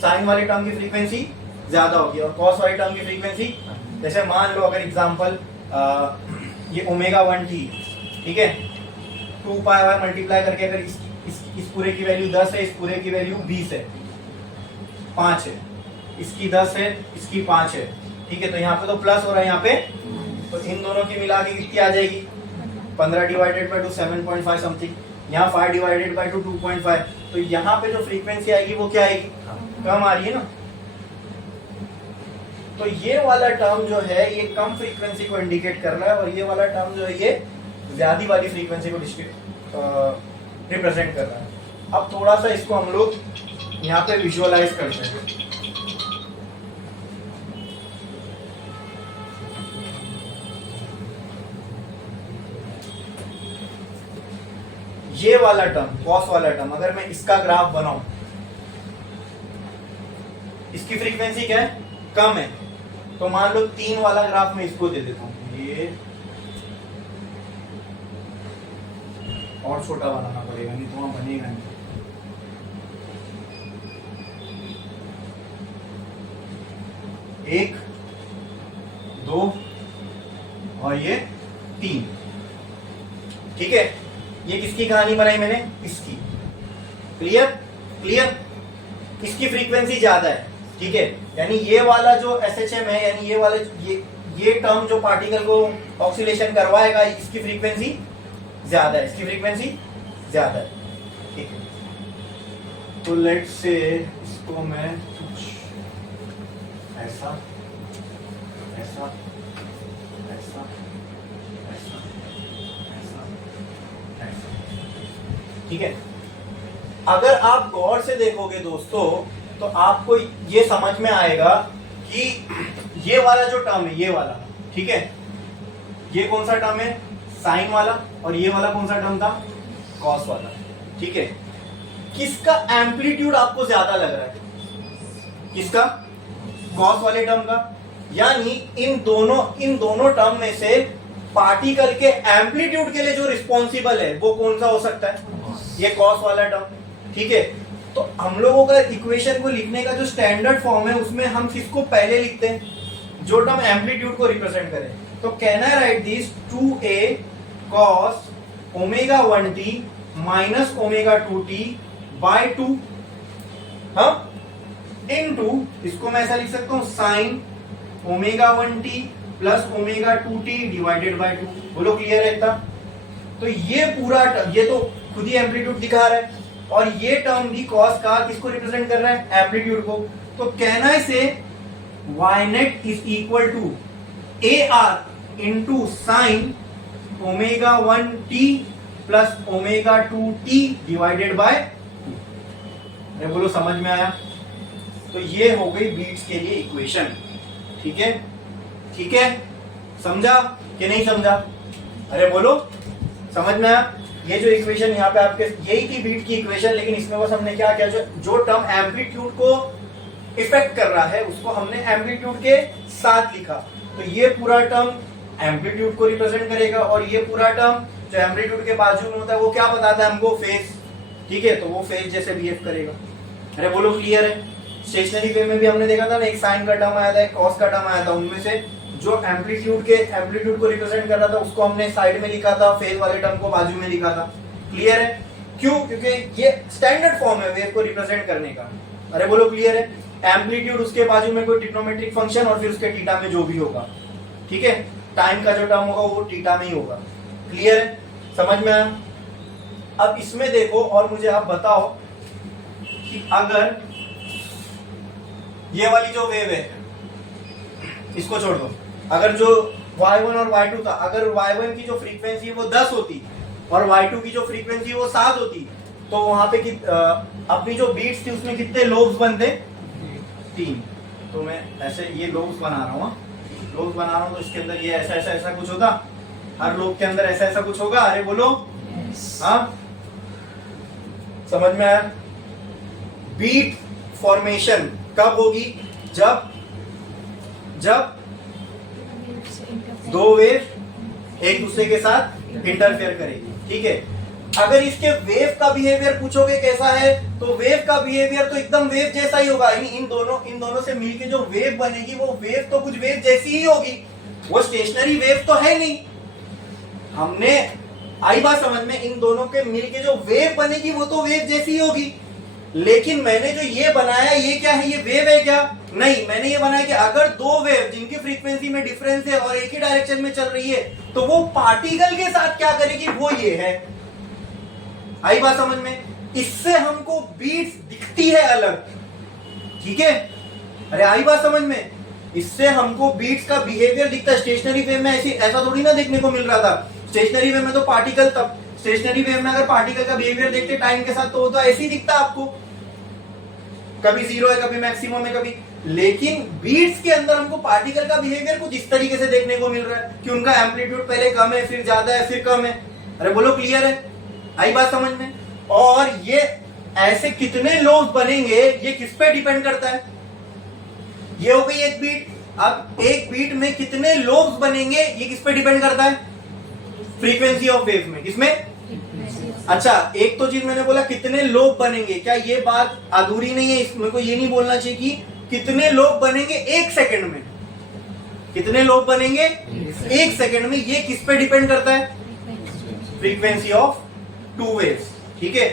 साइन वाली टर्म की फ्रीक्वेंसी ज्यादा होगी। और कॉस वाली टर्म की फ्रीक्वेंसी, जैसे मान लो अगर एग्जांपल ये ओमेगा 1t, ठीक है, 2 पाई बाय मल्टीप्लाई करके अगर इस पूरे की वैल्यू 10 है, इस पूरे की वैल्यू 20 है, 5 है, इसकी 10 है, इसकी 5 है, ठीक है, तो यहाँ पे तो प्लस हो रहा है यहाँ पे, तो इन दोनों की मिला के कितनी आ जाएगी, 15 डिवाइडेड बाय 2 7.5 समथिंग, यहाँ 5 डिवाइडेड बाय 2 2.5, तो यहाँ पे जो फ्रीक्वेंसी आएगी वो क्या आएगी, कम आ रही है ना। तो ये वाला टर्म जो है ये कम फ्रीक्वेंसी को इंडिकेट कर रहा है, और ये वाला टर्म जो है ये ज्यादा वाली फ्रीक्वेंसी को रिप्रेजेंट कर रहा है। अब थोड़ा सा इसको हम लोग यहाँ पे विजुअलाइज करते हैं। ये वाला टर्म, कॉस वाला टर्म, अगर मैं इसका ग्राफ बनाऊं, इसकी फ्रीक्वेंसी क्या है, कम है, तो मान लो 3 वाला ग्राफ में इसको दे देता हूं, ये और छोटा बनाना पड़ेगा, नहीं तो वहां बनेगा नहीं। एक, 2 और ये 3, ठीक है। ये किसकी कहानी बनाई मैंने, इसकी। क्लियर? क्लियर? इसकी फ्रीक्वेंसी ज्यादा है, ठीक है, यानी ये वाला जो SHM है, यानी ये वाले ये टर्म जो पार्टिकल को ऑक्सीलेशन करवाएगा, इसकी फ्रीक्वेंसी ज्यादा है, इसकी फ्रीक्वेंसी ज्यादा है, ठीक है। तो लेट्स से इसको मैं कुछ ऐसा ऐसा ऐसा ऐसा ऐसा ऐसा, ठीक है। अगर आप गौर से देखोगे दोस्तों, तो आपको ये समझ में आएगा कि ये वाला जो टर्म है, ये वाला, ठीक है, ये कौन सा टर्म है, साइन वाला, और ये वाला कौन सा टर्म था, कॉस वाला, ठीक है। किसका एम्पलीट्यूड आपको ज्यादा लग रहा है, किसका, कॉस वाले टर्म का। यानी इन दोनों टर्म में से पार्टिकल के एम्पलीट्यूड के लिए जो रिस्पॉन्सिबल है वो कौन सा हो सकता है, ये कॉस वाला टर्म, ठीक है। तो हम लोगों का इक्वेशन को लिखने का जो स्टैंडर्ड फॉर्म है उसमें हम किसको पहले लिखते हैं, जो टर्म एम्पलीट्यूड को रिप्रेजेंट करे। तो can I write this 2a cos omega 1t minus omega 2t by 2, हाँ, इनटू, इसको मैं ऐसा लिख सकता हूं, sine omega 1t plus omega 2t divided by 2। बोलो क्लियर है इतना? तो ये पूरा ये तो खुद ही एम्पलीट्यूड दिखा रहा है, और ये टर्म भी कॉस का किसको रिप्रेजेंट कर रहा है, एम्पलीट्यूड को। तो कहना से Y net is equal to A R into sine omega 1t plus omega 2t divided by 2। अरे बोलो समझ में आया? तो ये हो गई बीट्स के लिए इक्वेशन। ठीक है, ठीक है, समझा कि नहीं समझा? अरे बोलो समझ में आया? ये जो इक्वेशन यहाँ पे आपके यही थी बीट की इक्वेशन, लेकिन इसमें बस हमने क्या किया, जो टर्म एम्पलीट्यूड को इफेक्ट कर रहा है उसको हमने एम्पलीट्यूड के साथ लिखा। तो ये पूरा टर्म एम्पलीट्यूड को रिप्रेजेंट करेगा और ये पूरा टर्म जो एम्पलीट्यूड के बाजू में होता है वो क्या बताता है हमको? फेज। ठीक है, तो वो फेज जैसे बिहेव करेगा। अरे बोलो क्लियर है? स्टेशनरी वेव में भी हमने देखा था ना, एक साइन का टर्म आया था, एक कॉस का टर्म आया था, उनमें से जो एम्पलीट्यूड को रिप्रेजेंट कर रहा था उसको हमने साइड में लिखा था, फेज वाले टर्म को बाजू में लिखा था। क्लियर है? क्यों? क्योंकि ये स्टैंडर्ड फॉर्म है वेव को रिप्रेजेंट करने का। अरे बोलो क्लियर है? एम्पलीट्यूड उसके बाजू में कोई ट्रिग्नोमेट्रिक फंक्शन और फिर उसके थीटा में जो भी होगा। ठीक है, टाइम का जो टर्म होगा वो थीटा में ही होगा। क्लियर है? समझ में आया? अब इसमें देखो और मुझे आप बताओ कि अगर ये वाली जो वेव है इसको छोड़ दो, अगर जो y1 और y2 था, अगर y1 की जो फ्रीक्वेंसी है वो 10 होती और y2 की जो फ्रीक्वेंसी है वो 7 होती, तो वहां पे अपनी जो बीट्स थी उसमें कितने लोब्स बनते? 3। तो मैं ऐसे ये लोब्स बना रहा हूँ, लोब्स बना रहा हूँ, तो इसके अंदर ये ऐसा ऐसा ऐसा कुछ होता, हर लोब के अंदर ऐसा ऐसा कुछ होगा। अरे बोलो हाँ, समझ में आया? बीट फॉर्मेशन कब होगी? जब दो वेव एक दूसरे के साथ इंटरफेयर करेगी। ठीक है, अगर इसके वेव का बिहेवियर पूछोगे कैसा है, तो वेव का बिहेवियर तो एकदम वेव जैसा ही होगा। यानी इन दोनों से मिलके जो वेव बनेगी वो वेव तो कुछ वेव जैसी ही होगी, वो स्टेशनरी वेव तो है नहीं। हमने आई बात समझ में? इन दोनों के मिलके जो वेव बनेगी वो तो वेव जैसी ही होगी। लेकिन मैंने जो ये बनाया ये क्या है? ये वेव है क्या? नहीं, मैंने ये बनाया कि अगर दो वेव जिनकी फ्रीक्वेंसी में डिफरेंस है और एक ही डायरेक्शन में चल रही है, तो वो पार्टिकल के साथ क्या करेगी, वो ये है। आई बात समझ में? इससे हमको बीट्स दिखती है अलग। ठीक है, अरे आई बात समझ में? इससे हमको बीट्स का बिहेवियर दिखता है। स्टेशनरी वेव में ऐसा थोड़ी ना देखने को मिल रहा था। स्टेशनरी वेव में तो पार्टिकल, तब स्टेशनरी वेव में अगर पार्टिकल का बिहेवियर देखते टाइम के साथ, तो वो तो ऐसे ही दिखता आपको, कभी 0 है, कभी मैक्सिमम है, कभी। लेकिन बीट्स के अंदर हमको पार्टिकल का बिहेवियर कुछ इस तरीके से देखने को मिल रहा है कि उनका एम्पलीट्यूड पहले कम है, फिर ज्यादा है, फिर कम है। अरे बोलो क्लियर है? आई बात समझ में? और ये ऐसे कितने लोब्स बनेंगे ये किस पे डिपेंड करता है? ये हो गई एक बीट। अब एक बीट में कितने लोब्स बनेंगे ये किस पे डिपेंड करता है? फ्रीक्वेंसी ऑफ वेव में। किसमें? अच्छा, एक तो चीज मैंने बोला कितने लोब बनेंगे, क्या ये बात अधूरी नहीं है? इसमें को ये नहीं बोलना चाहिए कि कितने लोब बनेंगे एक सेकंड में। कितने लोब बनेंगे एक सेकंड में, ये किस पे डिपेंड करता है? Frequency of two waves. ठीक है,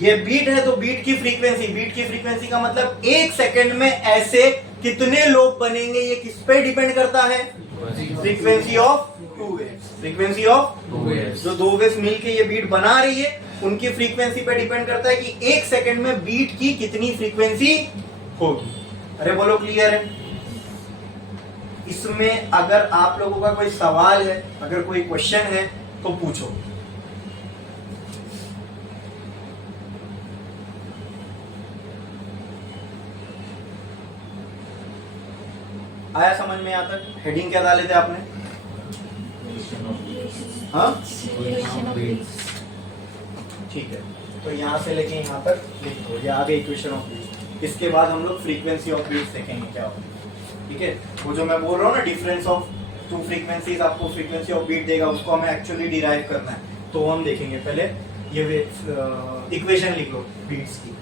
ये बीट है तो बीट की फ्रीक्वेंसी का मतलब एक सेकंड में ऐसे कितने लोब बनेंगे ये किस पे डिपेंड करता है? Frequency of two waves. Frequency of two waves, जो दो वेव्स मिलके ये बीट बना रही है उनकी फ्रीक्वेंसी पे डिपेंड करता है कि एक सेकंड में बीट की कितनी फ्रीक्वेंसी होगी। अरे बोलो क्लियर है? इसमें अगर आप लोगों का कोई सवाल है, अगर कोई क्वेश्चन है तो पूछो। आया समझ में? यहाँ तक हेडिंग क्या डाले थे आपने? हाँ, ठीक है, तो यहाँ से लेके यहाँ तक लिख दो, ये आगे इक्वेशन ऑफ बीट्स। इसके बाद हम लोग फ्रीक्वेंसी ऑफ बीट्स देखेंगे क्या होगा। ठीक है, वो जो मैं बोल रहा हूँ ना डिफरेंस ऑफ टू फ्रीक्वेंसीज आपको फ्रीक्वेंसी ऑफ बीट देगा, उसको हमें एक्चुअली डिराइव करना है, तो हम देखेंगे। पहले ये इक्वेशन लिख लो बीट्स की।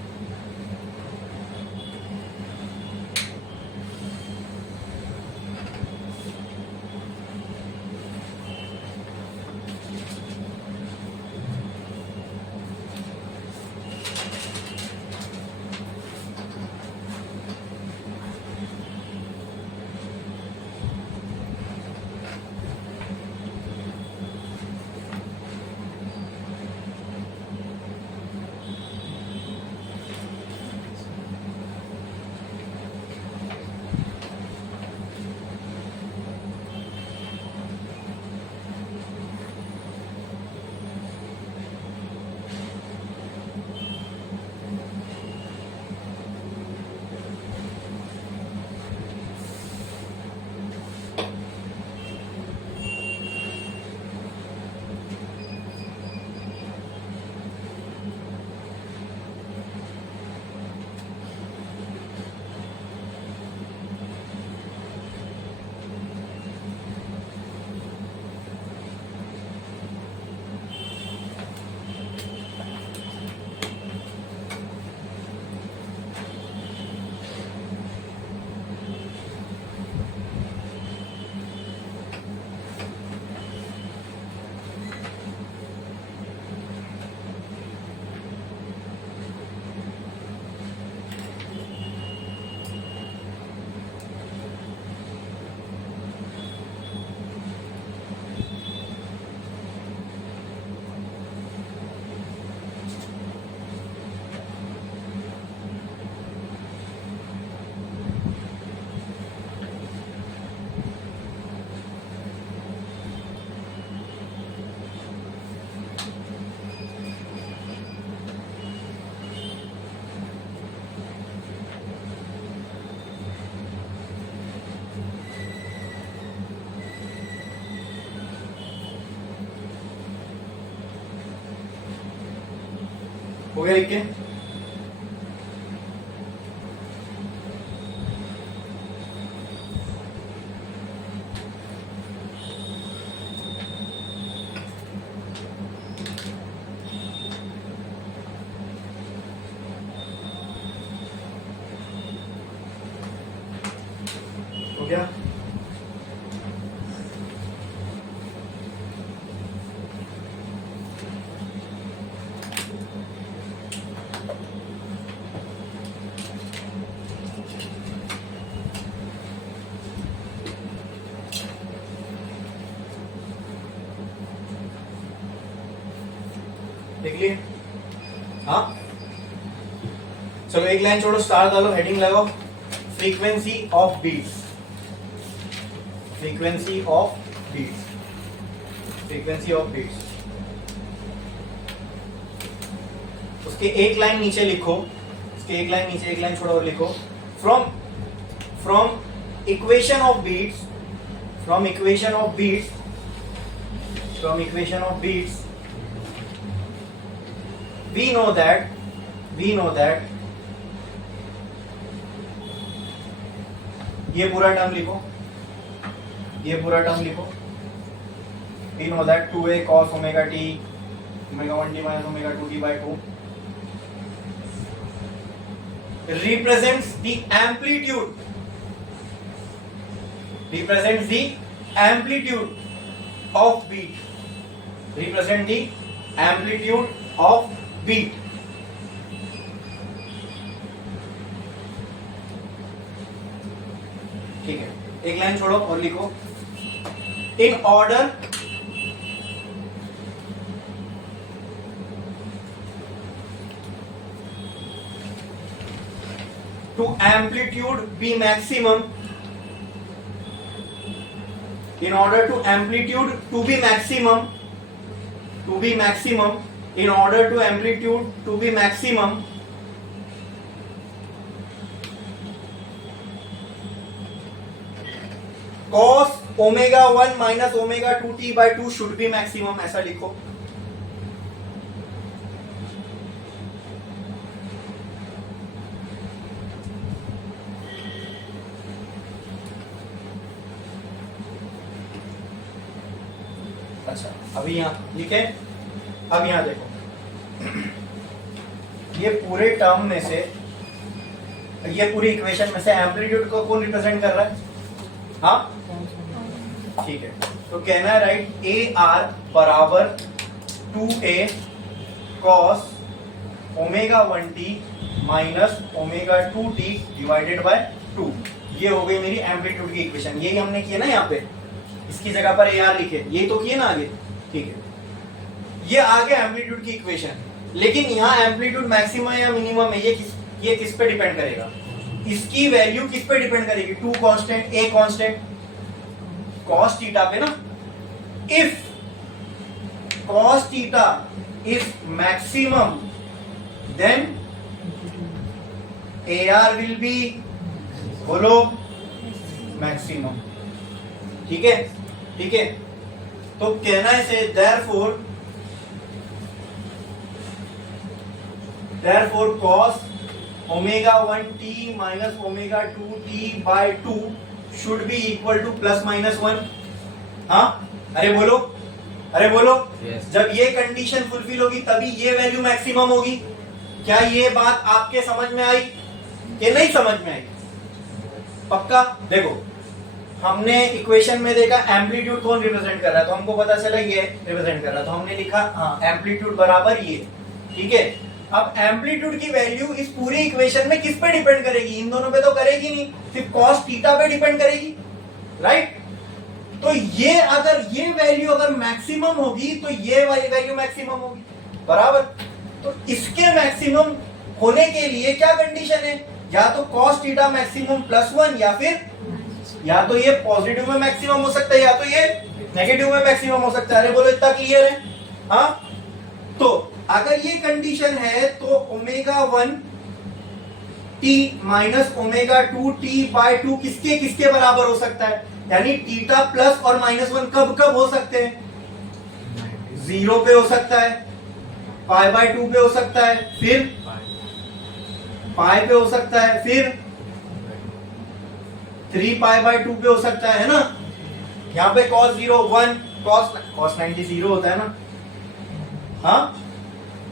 हो गया लिख के? हो गया? देख लिए? हाँ, चलो एक लाइन छोड़ो, स्टार डालो, हेडिंग लगाओ, frequency of beats, frequency of beats, frequency of beats. उसके एक लाइन नीचे लिखो, उसके एक लाइन नीचे, एक लाइन छोड़ो और लिखो, from equation of beats, from equation of beats, from equation of beats we know that ये पूरा टर्म लिखो, ये पूरा टर्म लिखो, we know that 2a cos omega t omega 1t minus omega 2t by 2 represents the amplitude, represents the amplitude of beat, represent the amplitude of beat. ठीक है, एक लाइन छोड़ो और लिखो, in order to amplitude be maximum, in order to amplitude to be maximum, in order to amplitude to be maximum, cos omega 1 minus omega 2t by 2 should be maximum, ऐसा लिखो। अच्छा, अभी यहाँ लिखे, अब यहाँ देखो, ये पूरे टर्म में से, ये पूरी इक्वेशन में से एम्पलीट्यूड को कौन रिप्रेजेंट कर रहा है? हाँ, ठीक है, तो कहना है राइट, ए आर बराबर 2a cos omega 1t minus omega 2t divided by 2। ये हो गई मेरी एम्पलीट्यूड की इक्वेशन। यही हमने किया ना यहाँ पे, इसकी जगह पर ए आर लिखे, यही तो किए ना आगे, ठीक है। ये आ गया एम्पलीट्यूड की इक्वेशन, लेकिन यहाँ एम्पलीट्यूड मैक्सिमम या मिनिमम है, ये किस पे डिपेंड करेगा? इसकी वैल्यू किस पे डिपेंड करेगी? 2 constant, a constant, cos theta पे ना। If cos theta is maximum then AR will be बोलो मैक्सिमम, ठीक है, ठीक है। तो कहना है से therefore cos omega 1t minus omega 2t by 2 should be equal to plus minus 1। हाँ, अरे बोलो, अरे बोलो, yes. जब ये कंडीशन फुलफिल होगी तभी ये वैल्यू मैक्सिमम होगी। क्या ये बात आपके समझ में आई कि नहीं समझ में आई? पक्का? देखो, हमने इक्वेशन में देखा एम्पलीट्यूड कौन रिप्रेजेंट कर रहा है, तो हमको पता चला ये रिप्रेजेंट कर रहा है, तो हमने लिखा हाँ एम्पलीट्यूड बराबर ये, ठीक है। अब एम्पलीट्यूड की वैल्यू इस पूरी इक्वेशन में किस पे डिपेंड करेगी? इन दोनों पे तो करेगी नहीं, सिर्फ cos थीटा पे डिपेंड करेगी, राइट। तो ये अगर ये वैल्यू अगर मैक्सिमम होगी तो ये वाली वैल्यू मैक्सिमम होगी, बराबर। तो इसके मैक्सिमम होने के लिए क्या कंडीशन है? या तो cos थीटा मैक्सिमम +1, या तो ये पॉजिटिव में मैक्सिमम हो सकता है, या तो ये नेगेटिव में मैक्सिमम हो सकता है। अरे बोलो, इतना क्लियर है? हाँ, तो अगर ये कंडीशन है तो omega 1t minus omega 2t by 2 किसके किसके बराबर हो सकता है? यानी थीटा प्लस और -1 कब कब हो सकते हैं? 0 पे हो सकता है, पाई बाय 2 पे हो सकता है, फिर पाई पे हो सकता है, फिर 3 पाई बाय 2 पे हो सकता है ना। यहाँ पे cos 0 1, cos 90 0 होता है ना। हाँ,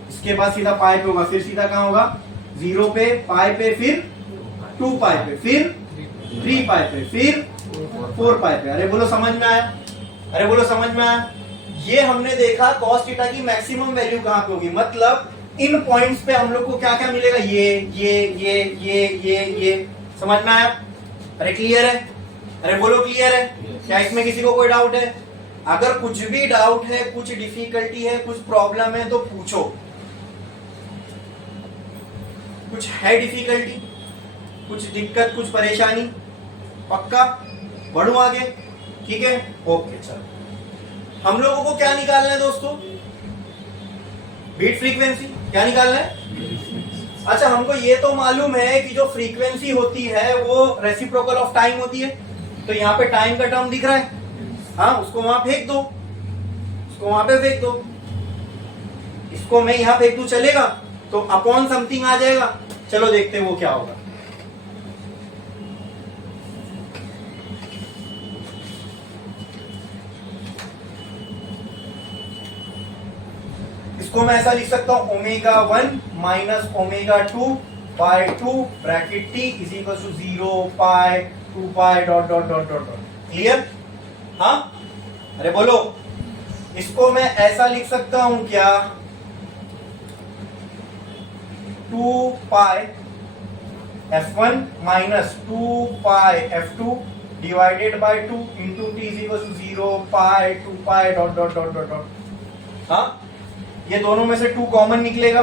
इसके बाद सीधा पाई पे होगा, फिर सीधा कहाँ होगा 0 पे, पाई पे, फिर 2 पाई पे, फिर 3 पाई पे, फिर 4 पाई पे। अरे बोलो समझ में आया? अरे बोलो समझ में आया? ये हमने देखा cos थीटा की मैक्सिमम वैल्यू कहाँ पे होगी, मतलब इन पॉइंट्स पे हम लोग को क्या क्या मिलेगा, ये समझ में आया? अरे क्लियर है? अरे बोलो क्लियर है? क्या इसमें किसी को कोई डाउट है? अगर कुछ भी डाउट है, कुछ डिफिकल्टी है, कुछ प्रॉब्लम है तो पूछो। कुछ है डिफिकल्टी, कुछ दिक्कत, कुछ परेशानी? पक्का? बढ़ू आगे? ठीक है, ओके चलो। हम लोगों को क्या निकालना है दोस्तों? Beat frequency. क्या निकालना है? अच्छा, हमको ये तो मालूम है कि जो फ्रीक्वेंसी होती है वो रेसिप्रोकल ऑफ टाइम होती है, तो यहाँ पे टाइम का टर्म दिख रहा है, हाँ, उसको वहां फेंक दो, उसको वहां पे फेंक दो। इसको मैं यहां फेंक दूं, चलेगा? तो अपॉन समथिंग आ जाएगा। चलो देखते हैं वो क्या होगा। इसको मैं ऐसा लिख सकता हूं, omega 1 minus omega 2 by 2 bracket T is equal to 0 pi 2 pi dot dot dot dot dot. Clear? हाँ, अरे बोलो। इसको मैं ऐसा लिख सकता हूं क्या, 2 pi f1 minus 2 pi f2 divided by 2 into T is equal to 0 pi 2 pi dot dot dot dot dot. हाँ, ये दोनों में से 2 कॉमन निकलेगा,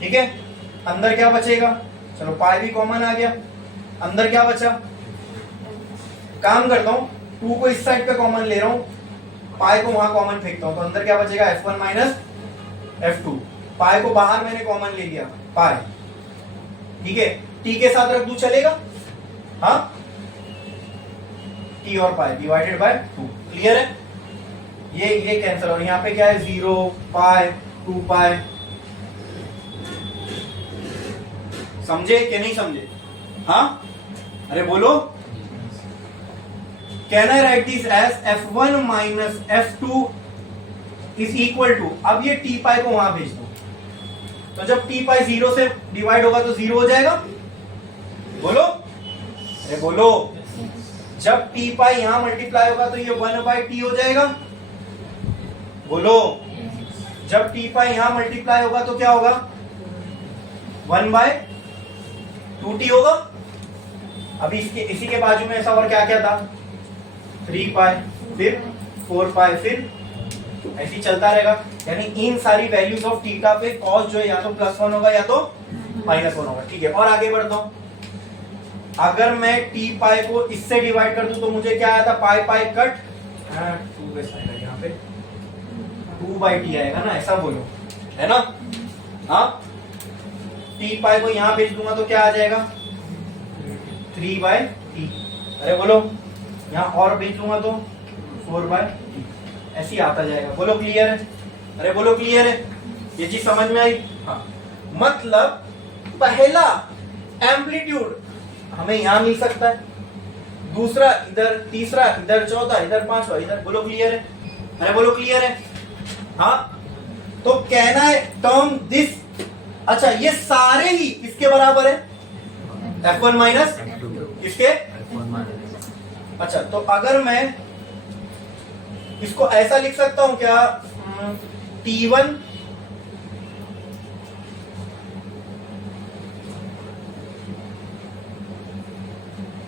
ठीक है। अंदर क्या बचेगा? चलो पाई भी कॉमन आ गया, अंदर क्या बचा? काम करता हूं, 2 को इस साइड पे कॉमन ले रहा हूं, पाई को वहां कॉमन फेंकता हूं, तो अंदर क्या बचेगा? f1 minus f2। पाई को बाहर मैंने कॉमन ले लिया, पाई, ठीक है। टी के साथ रख दूं, चलेगा? हाँ, टी और पाई डिवाइडेड बाय 2। क्लियर है? ये कैंसिल, और यहाँ पे क्या है? 0 पाई 2 पाई। समझे कि नहीं समझे? हाँ, अरे बोलो। Can I write this as f1 minus f2 is equal to, अब ये टी पाई को वहां भेज दो, तो जब टी पाई 0 से डिवाइड होगा तो 0 हो जाएगा। बोलो, अरे बोलो। जब टी पाई यहां मल्टीप्लाई होगा तो ये 1 बाई टी हो जाएगा। बोलो, जब टी पाई यहां मल्टीप्लाई होगा तो क्या होगा? 1 बाय 2t होगा। अभी इसी के बाजू में ऐसा और क्या क्या था? 3 पाई, फिर 4 पाई, फिर ऐसे ही चलता रहेगा। यानी इन सारी वैल्यूज ऑफ थीटा पे कॉस जो है या तो +1 होगा या तो -1 होगा, ठीक है। और आगे बढ़ता हूं, अगर मैं टी पाई को इससे डिवाइड कर दूं तो मुझे क्या आया था? पाई पाई कट, 2 वैसा आएगा, यहाँ पे 2 बाई टी आएगा ना, ऐसा बोलो, है ना? हाँ, टी पाई को यहां भेज दूंगा तो क्या आ जाएगा? 3 बाई टी। अरे बोलो, यहां और भेज दूंगा तो 4 बाई टी, ऐसे ही आता जाएगा। बोलो क्लियर है? अरे बोलो क्लियर है? ये चीज समझ में आई? हाँ, मतलब पहला एम्पलीट्यूड हमें यहां मिल सकता है, दूसरा इधर, तीसरा इधर, चौथा इधर, पांचवा इधर। बोलो क्लियर है? अरे बोलो क्लियर है? हाँ, तो कहना है टर्म दिस, अच्छा ये सारे ही किसके बराबर है? f1 माइनस किसके? अच्छा, तो अगर मैं इसको ऐसा लिख सकता हूं क्या, t1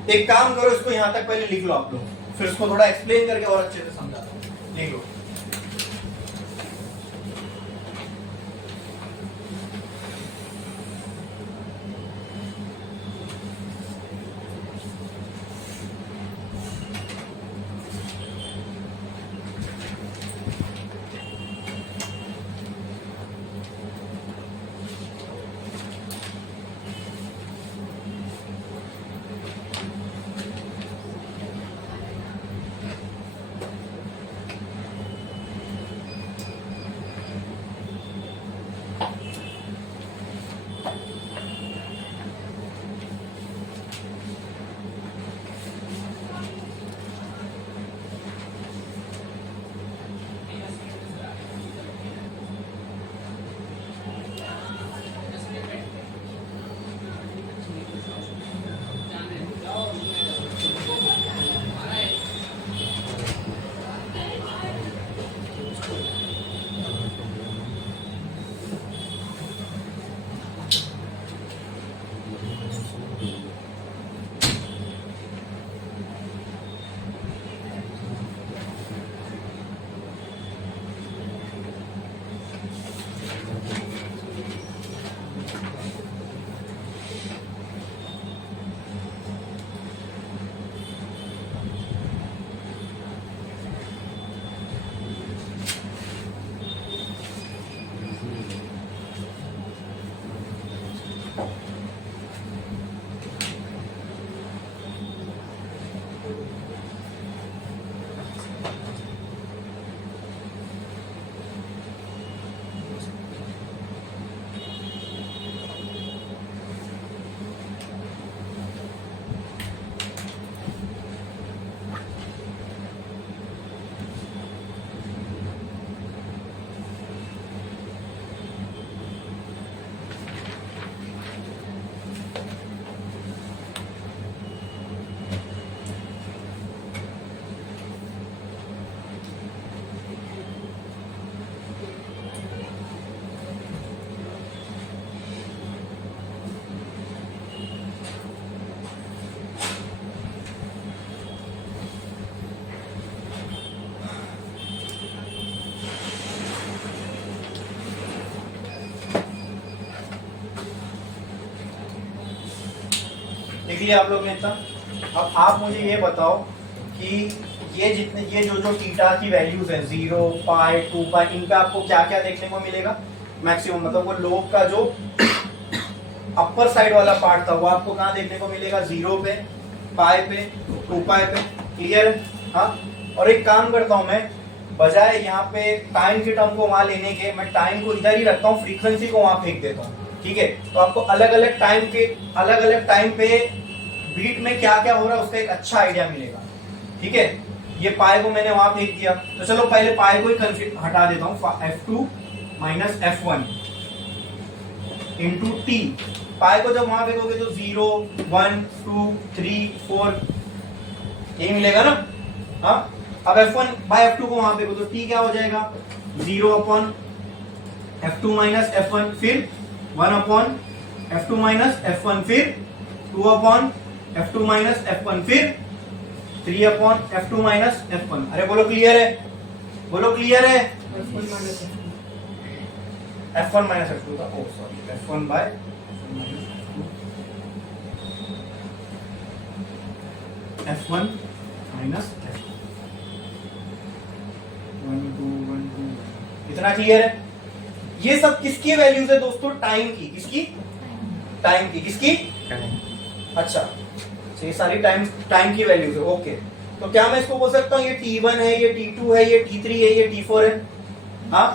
एक काम करो, इसको यहां तक पहले लिख लो आप लोग, फिर इसको थोड़ा एक्सप्लेन करके और अच्छे से समझाता हूं। लिख लो। लिया आप लोग ने इतना। अब आप मुझे ये बताओ कि ये जो थीटा की वैल्यूज है 0, पाई, 2 पाई, इनका आपको क्या क्या देखने को मिलेगा मैक्सिमम, मतलब वो लोब का जो अपर साइड वाला पार्ट था वो आपको कहाँ देखने को मिलेगा, 0 पे, पाई पे, 2 पाई पे। क्लियर है? हाँ। और एक काम करता हूं मैं, बजाय यहाँ पे टाइम के टर्म को वहां लेने के, मैं टाइम को इधर ही रखता हूँ, फ्रीक्वेंसी को वहां फेंक देता हूँ। ठीक है? तो आपको अलग अलग टाइम पे बीट में क्या क्या हो रहा है उसका एक अच्छा आइडिया मिलेगा। ठीक है? ये पाई को मैंने वहां फेंक दिया, तो चलो पहले पाई को ही हटा देता हूँ। F2 minus F1 into T. पाई को जब वहां फेंकोगे तो 0, 1, 2, 3, 4 यही मिलेगा ना। हाँ। अब F1 बाय F2 को वहां फेंको तो टी क्या हो जाएगा, 0 अपॉन F2 माइनस F1, फिर 1 अपॉन F2 माइनस F1, फिर 2 अपॉन F2 माइनस F1, फिर 3 अपॉन F2 माइनस F1। अरे बोलो क्लियर है, बोलो क्लियर है। F1 माइनस F2 था, ओ sorry, F1 bye F1 minus F2। 1 2 1 2। इतना क्लियर है? ये सब किसकी वैल्यूज है दोस्तों, टाइम की। किसकी? टाइम की। किसकी? अच्छा, तो ये सारी टाइम की वैल्यूज है। ओके, तो क्या मैं इसको बोल सकता हूँ ये T1 है, ये T2 है, ये T3 है, ये T4 है? हाँ,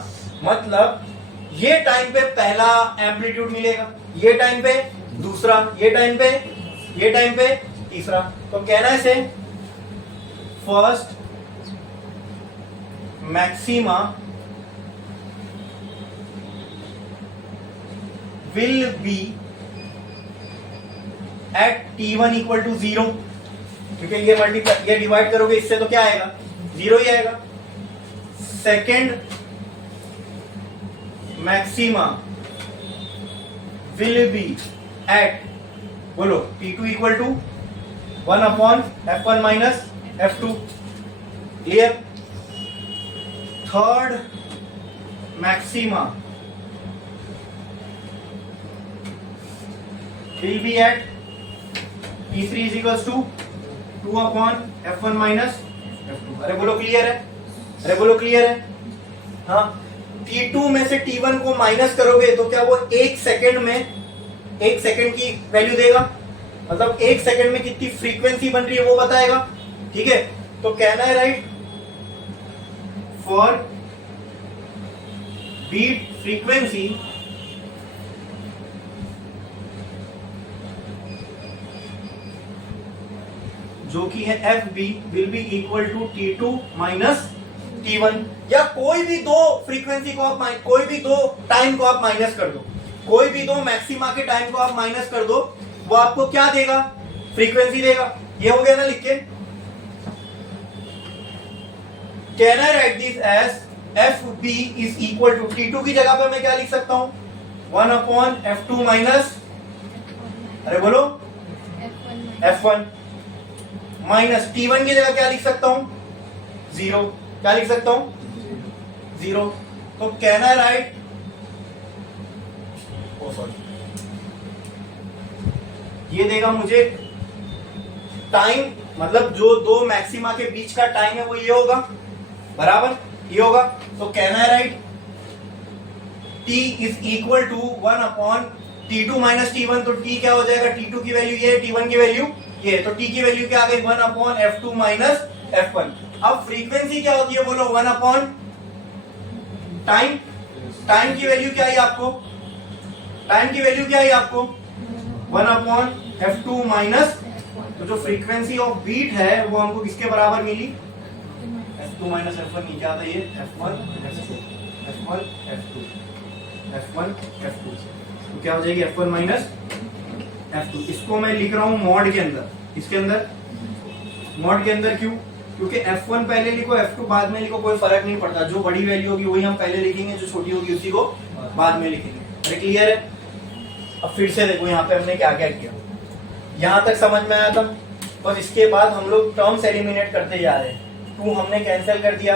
मतलब ये टाइम पे पहला एम्पलीट्यूड मिलेगा, ये टाइम पे दूसरा, ये टाइम पे तीसरा। तो कहना है इसे first maxima will be at T1 equal to 0, क्योंकि ये डिवाइड करोगे इससे तो क्या आएगा, 0 ही आएगा। Second maxima will be at, बोलो, T2 equal to 1 upon F1 minus F2। Clear? Third maxima will be at T3 is equals to 2 upon F1 minus F2। अरे बोलो क्लियर है, अरे बोलो क्लियर है। हाँ, T2 में से T1 को माइनस करोगे तो क्या वो एक सेकंड की वैल्यू देगा, मतलब एक सेकंड में कितनी फ्रीक्वेंसी बन रही है वो बताएगा। ठीक है? तो कहना है राइट, फॉर बीट फ्रीक्वेंसी जो कि है FB will be equal to T2 minus T1। या कोई भी दो फ्रीक्वेंसी को आप, कोई भी दो टाइम को आप माइनस कर दो, कोई भी दो मैक्सिमा के टाइम को आप माइनस कर दो, वो आपको क्या देगा, फ्रीक्वेंसी देगा। ये हो गया ना लिख के। Can I write this as FB is equal to T2 की जगह पे मैं क्या लिख सकता हूं, 1 अपॉन F2 माइनस, अरे बोलो, F1 माइनस T1 की जगह क्या लिख सकता हूं, 0। क्या लिख सकता हूं, 0। तो कहना राइट, ओ सॉरी, ये देगा मुझे टाइम, मतलब जो दो मैक्सिमा के बीच का टाइम है वो ये होगा, बराबर ये होगा। तो कहना है right, T is equal to 1 upon T2 minus T1। तो T क्या हो जाएगा, T2 की वैल्यू ये, T1 की वैल्यू ये, तो T की वैल्यू क्या आ गई, 1 अपॉन F2 माइनस F1। अब फ्रीक्वेंसी क्या होती है बोलो, 1 अपॉन टाइम। टाइम की वैल्यू क्या आई आपको, टाइम की वैल्यू क्या आई आपको, 1 अपॉन F2 माइनस। तो जो फ्रीक्वेंसी ऑफ बीट है वो हमको किसके बराबर मिली, F2 माइनस F1 नीचे आता है, ये F1 F2 F1 F2 F1 F2। तो क्या हो जाएगी, F1 माइनस F2। इसको मैं लिख रहा हूं मॉड के अंदर, इसके अंदर, मॉड के अंदर क्यों, क्योंकि F1 पहले लिखो F2 बाद में लिखो, कोई फर्क नहीं पड़ता। जो बड़ी वैल्यू होगी वही हम पहले लिखेंगे, जो छोटी होगी उसी को बाद में लिखेंगे। अरे क्लियर है? अब फिर से देखो यहाँ पे हमने क्या क्या किया, यहाँ तक समझ में आया था। और इसके बाद हम लोग टर्म्स एलिमिनेट करते जा रहे हैं। 2 हमने कैंसिल कर दिया,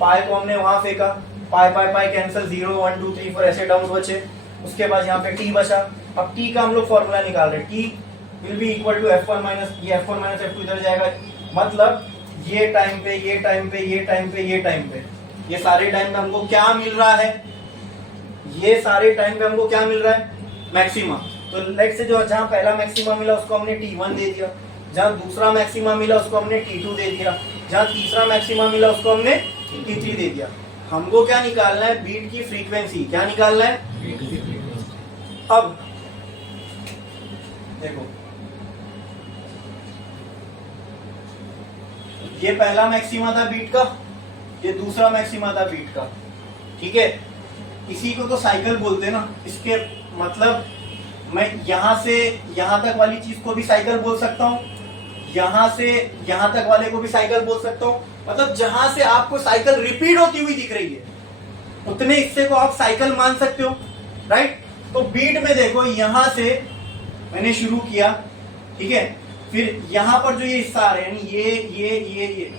पाई को हमने वहां फेंका, पाई पाई पाई कैंसिल, 0 1 2 3 4 ऐसे टर्म्स बचे। उसके बाद यहाँ पे T बचा। अब T का हम लोग फॉर्मूला निकाल रहे हैं, T will be equal to F1 minus ये F1 माइनस F2 इधर जाएगा, मतलब ये टाइम पे ये टाइम पे ये टाइम पे ये टाइम पे ये सारे टाइम पे हमको क्या मिल रहा है, ये सारे टाइम पे हमको क्या मिल रहा है, मैक्सिमा। तो लेट्स से जो जहां पहला मैक्सिमा मिला उसको हमने T1 दे दिया, जहां दूसरा मैक्सिमा मिला उसको हमने T2 दे दिया, जहां तीसरा मैक्सिमा मिला उसको हमने T3 दे दिया। हमको क्या निकालना है, बीट की फ्रीक्वेंसी। क्या निकालना है? अब देखो ये पहला मैक्सिमा था बीट का, ये दूसरा मैक्सिमा था बीट का, ठीक है। इसी को तो साइकिल बोलते हैं ना, इसके मतलब मैं यहां से यहां तक वाली चीज को भी साइकिल बोल सकता हूं, यहां से यहां तक वाले को भी साइकिल बोल सकता हूं, मतलब जहां से आपको साइकिल रिपीट होती हुई दिख रही है उतने हिस्से को आप साइकिल मान सकते हो, राइट। तो बीट में देखो यहां से मैंने शुरू किया, ठीक है, फिर यहां पर जो ये हिस्सा आ रहे हैं यानी ये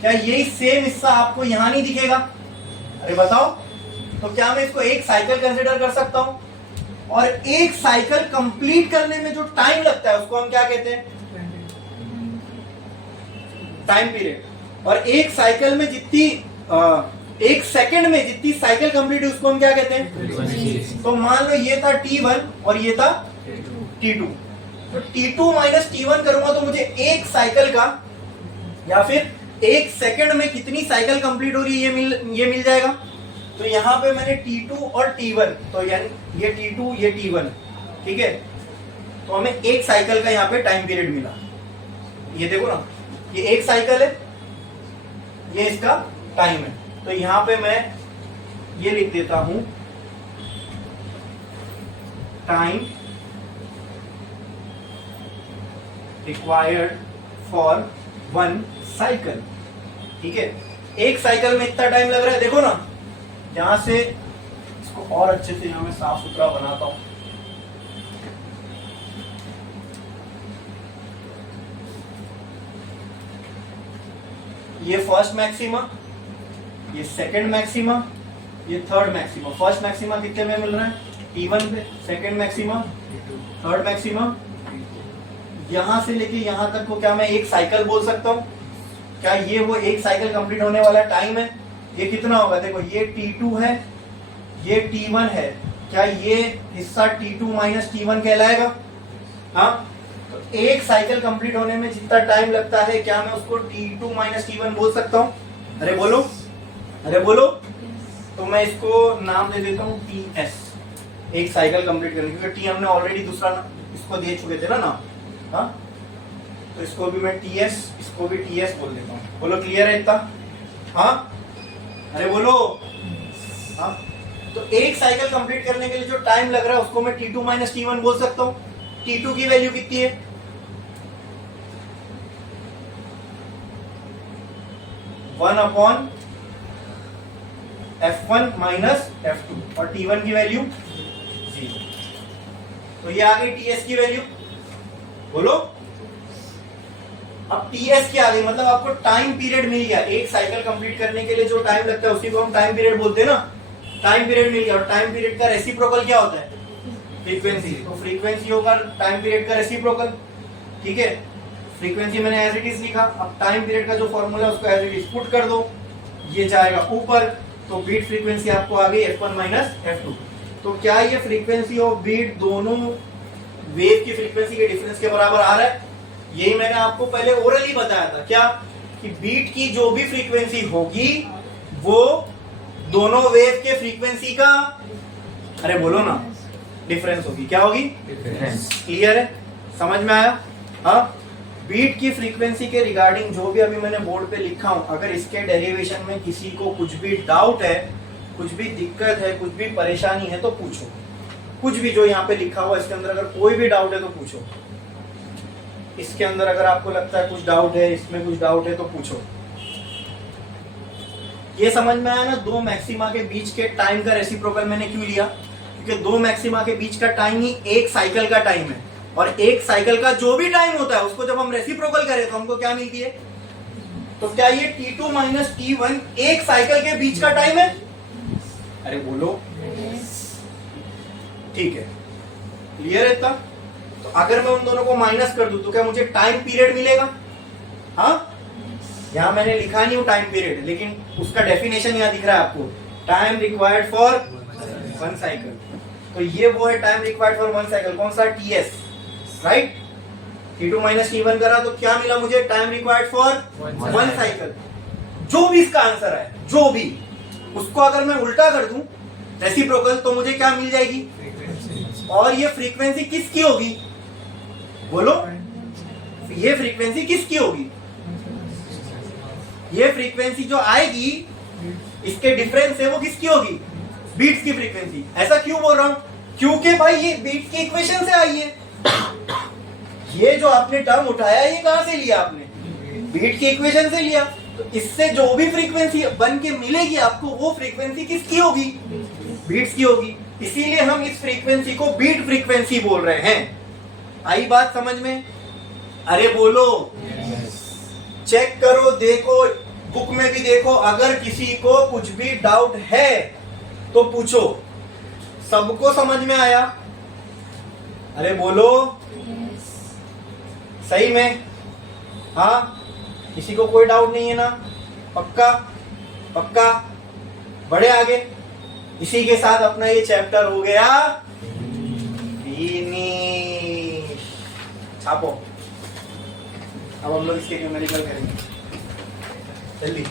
क्या यही सेम हिस्सा आपको यहां नहीं दिखेगा? अरे बताओ, तो क्या मैं इसको एक साइकिल कंसिडर कर सकता हूं? और एक साइकिल कंप्लीट करने में जो टाइम लगता है उसको हम क्या कहते हैं? Time period. और एक साइकिल में जितनी एक सेकंड में जितनी साइकिल कंप्लीट है उसको हम क्या कहते हैं? तो मान लो ये था T1 और ये था T2, तो T2 माइनस T1 करूंगा तो मुझे एक साइकिल का या फिर एक सेकंड में कितनी साइकिल कंप्लीट हो रही है ये मिल जाएगा। तो यहां पे मैंने T2 और T1, तो यानी ये T2 ये T1, ठीक है, तो हमें एक साइकिल का यहाँ पे टाइम पीरियड मिला। ये देखो ना, ये एक साइकिल है, ये इसका टाइम है। तो यहां पे मैं ये लिख देता हूं time required for one cycle, ठीक है। एक साइकिल में इतना टाइम लग रहा है, देखो ना, यहां से इसको और अच्छे से यहां मैं साफ सुथरा बनाता हूं। ये फर्स्ट मैक्सिमा, ये सेकंड मैक्सिमा, ये थर्ड मैक्सिमा। फर्स्ट मैक्सिमा कितने में मिल रहा है? T1 पे। सेकंड मैक्सिमा, थर्ड मैक्सिमा, यहां से लेके यहां तक को क्या मैं एक साइकिल बोल सकता हूं? क्या ये वो एक साइकिल कंप्लीट होने वाला टाइम है? ये कितना होगा? देखो ये T2 है, ये T1 है, क्या ये हिस्सा T2 माइनस T1 कहलाएगा? हाँ, तो एक साइकिल कंप्लीट होने में जितना टाइम लगता है क्या मैं उसको T2 माइनस T1 बोल सकता हूँ? अरे बोलो, अरे बोलो। तो मैं इसको नाम दे देता हूँ TS, एक साइकिल कंप्लीट करने, क्योंकि T हमने ऑलरेडी दूसरा इसको दे चुके थे ना नाम। हाँ, तो इसको भी मैं TS, इसको भी TS बोल देता हूँ। बोलो क्लियर है इतना? हाँ, अरे बोलो। हाँ, तो एक साइकिल कंप्लीट करने के लिए जो टाइम लग रहा है उसको मैं T2 माइनस T1 बोल सकता हूँ। T2 की वैल्यू कितनी है? 1 F1 माइनस F2 और T1 की वैल्यू 0। तो ये आ गई TS की वैल्यू। बोलो, अब TS क्या आ गई? मतलब आपको टाइम पीरियड मिल गया। एक साइकिल कंप्लीट करने के लिए जो टाइम लगता है उसी को हम टाइम पीरियड बोलते हैं ना। टाइम पीरियड मिल गया, और टाइम पीरियड का रेसिप्रोकल क्या होता है? फ्रीक्वेंसी। तो फ्रीक्वेंसी होगा टाइम पीरियड का रेसिप्रोकल, ठीक है। फ्रीक्वेंसी मैंने एज इट इज लिखा। अब टाइम पीरियड का जो फॉर्मूला है उसको एज इट इज पुट कर दो, ये जाएगा ऊपर। तो बीट फ्रीक्वेंसी आपको आ गई F1 माइनस F2। तो क्या ये फ्रीक्वेंसी ऑफ बीट दोनों वेव की फ्रीक्वेंसी के डिफरेंस के बराबर आ रहा है? यही मैंने आपको पहले ओरली बताया था, क्या कि बीट की जो भी फ्रीक्वेंसी होगी वो दोनों वेव के फ्रीक्वेंसी का, अरे बोलो ना, डिफरेंस होगी। क्या होगी? डिफरेंस। क्लियर है? समझ में आया? हाँ, बीट की फ्रीक्वेंसी के रिगार्डिंग जो भी अभी मैंने बोर्ड पे लिखा हूं, अगर इसके डेरिवेशन में किसी को कुछ भी डाउट है, कुछ भी दिक्कत है, कुछ भी परेशानी है तो पूछो। कुछ भी जो यहाँ पे लिखा हुआ इसके अंदर अगर कोई भी डाउट है तो पूछो। इसके अंदर अगर आपको लगता है कुछ डाउट है, इसमें कुछ डाउट है तो पूछो। ये समझ में आया ना? दो मैक्सिमा के बीच के टाइम का रेसिप्रोकल मैंने क्यों लिया? क्योंकि दो मैक्सिमा के बीच का टाइम ही एक साइकिल का टाइम है, और एक साइकिल का जो भी टाइम होता है उसको जब हम रेसिप्रोकल करें तो हमको क्या मिलती है? तो क्या ये T2 माइनस T1 एक साइकिल के बीच का टाइम है? अरे बोलो। ठीक है, क्लियर है इतना? तो अगर मैं उन दोनों को माइनस कर दूं तो क्या मुझे टाइम पीरियड मिलेगा? हाँ, यहां मैंने लिखा नहीं हूं टाइम पीरियड, लेकिन उसका डेफिनेशन यहां दिख रहा है आपको, time required for one cycle. तो ये वो है time required for one cycle, कौन सा? TS, right. T2 minus T1 करा तो क्या मिला मुझे? Time required for one cycle. जो भी इसका आंसर है, जो भी, उसको अगर मैं उल्टा कर दूं रेसिप्रोकल, तो मुझे क्या मिल जाएगी? और ये फ्रीक्वेंसी किसकी होगी? बोलो, ये फ्रीक्वेंसी किसकी होगी? ये फ्रीक्वेंसी जो आएगी इसके डिफरेंस है वो किसकी होगी? बीट्स की फ्रीक्वेंसी। ऐसा क्यों बोल रहा हूं? क्योंकि भाई ये बीट्स की इक्वेशन से आई है। ये जो आपने टर्म उठाया ये कहां से लिया आपने? बीट की इक्वेशन से लिया। तो इससे जो भी फ्रीक्वेंसी बन के मिलेगी आपको, वो फ्रीक्वेंसी किसकी होगी? बीट्स की होगी। इसीलिए हम इस फ्रीक्वेंसी को बीट फ्रीक्वेंसी बोल रहे हैं। आई बात समझ में? अरे बोलो, चेक करो, देखो, बुक में भी देखो, अगर किसी को कुछ भी डाउट है तो पूछो। सबको समझ में आया? अरे बोलो, सही में? हाँ, किसी को कोई डाउट नहीं है ना? पक्का? पक्का? बढ़े आगे। इसी के साथ अपना ये चैप्टर हो गया फिनिश। छापो। अब हम लोग इसके न्यूमेरिकल करेंगे, जल्दी।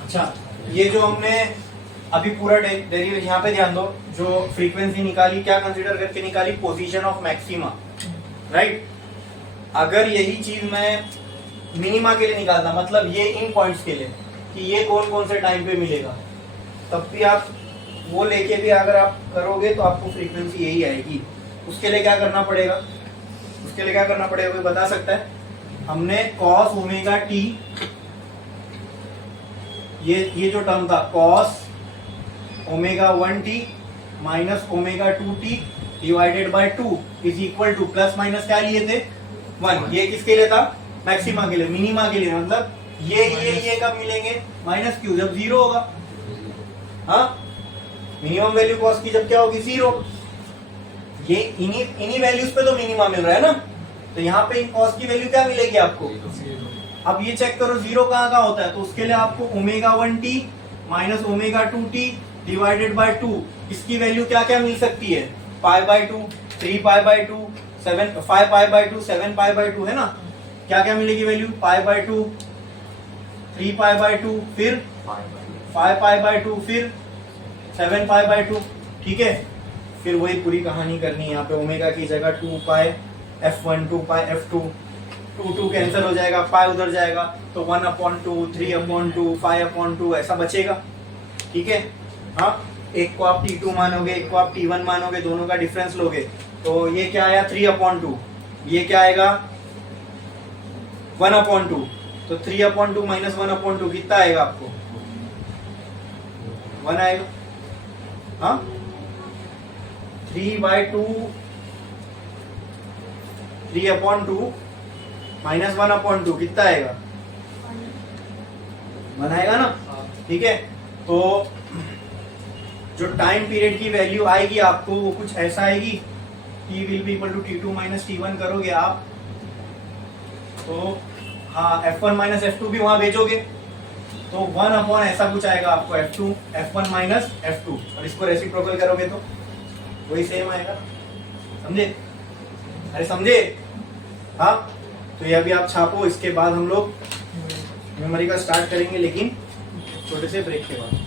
अच्छा, ये जो हमने अभी पूरा डेरिवेशन, यहाँ पे ध्यान दो, जो फ्रीक्वेंसी निकाली क्या कंसीडर करके निकाली? Position of maxima, right. अगर यही चीज मैं मिनिमा के लिए निकालता, मतलब ये इन पॉइंट्स के लिए कि ये कौन कौन से टाइम पे मिलेगा, तब भी आप वो लेके भी अगर आप करोगे तो आपको फ्रीक्वेंसी यही आएगी। उसके लिए क्या करना पड़ेगा? उसके लिए क्या करना पड़ेगा, कोई बता सकता है? हमने कॉस ओमेगा टी, ये जो टर्म था cos omega 1t minus omega 2t divided by 2 is equal to, plus minus क्या लिए थे? 1। ये किसके लिए था? मैक्सिमा के लिए, मिनिमा के लिए। मतलब ये कब मिलेंगे? माइनस क्यू, जब 0 होगा। हाँ, मिनिमम वैल्यू कॉस की जब क्या होगी? 0। ये इन्हीं वैल्यूज पे तो मिनिमा मिल रहा है ना, तो यहाँ पे कॉस की वैल्यू क्या मिलेगी आपको? अब ये चेक करो 0 कहाँ कहाँ होता है, तो उसके लिए आपको omega 1t minus omega 2t divided by 2, इसकी वैल्यू क्या क्या मिल सकती है? Pi by 2, 3 pi by 2, 7 5 pi by 2, 7 pi by 2 है ना। क्या क्या मिलेगी value? Pi by 2, 3 pi by 2, फिर 5 पाई बाय 2, फिर 7π/2, ठीक है। फिर वही पूरी कहानी करनी है यहाँ पे, ओमेगा की जगह 2π f1 2π f2, 2 कैंसिल हो जाएगा, पाई उधर जाएगा, तो 1/2 3/2 5/2 ऐसा बचेगा, ठीक है। हाँ, एक को आप T2 मानोगे, एक को आप T1 मानोगे, दोनों का डिफरेंस लोगे, तो ये क्या आया 3/2, ये क्या आएगा 1/2, तो 3/2 माइनस 1/2 कितना आएगा आपको 1 आएगा। हाँ, 3/2 3/2 माइनस 1/2 कितना आएगा 1 आएगा ना, ठीक है। तो जो टाइम पीरियड की वैल्यू आएगी आपको वो कुछ ऐसा आएगी, T will be equal to T2 minus T1 करोगे आप, तो हाँ F1 माइनस F2 भी वहां भेजोगे, तो 1 ऐसा कुछ आएगा आपको F2 F1 माइनस F2, और इसको रेसिप्रोकल करोगे तो वही सेम आएगा, समझे? अरे समझे? हाँ, तो ये अभी आप छापो, इसके बाद हम लोग मेमोरी का स्टार्ट करेंगे, लेकिन छोटे से ब्रेक के बाद।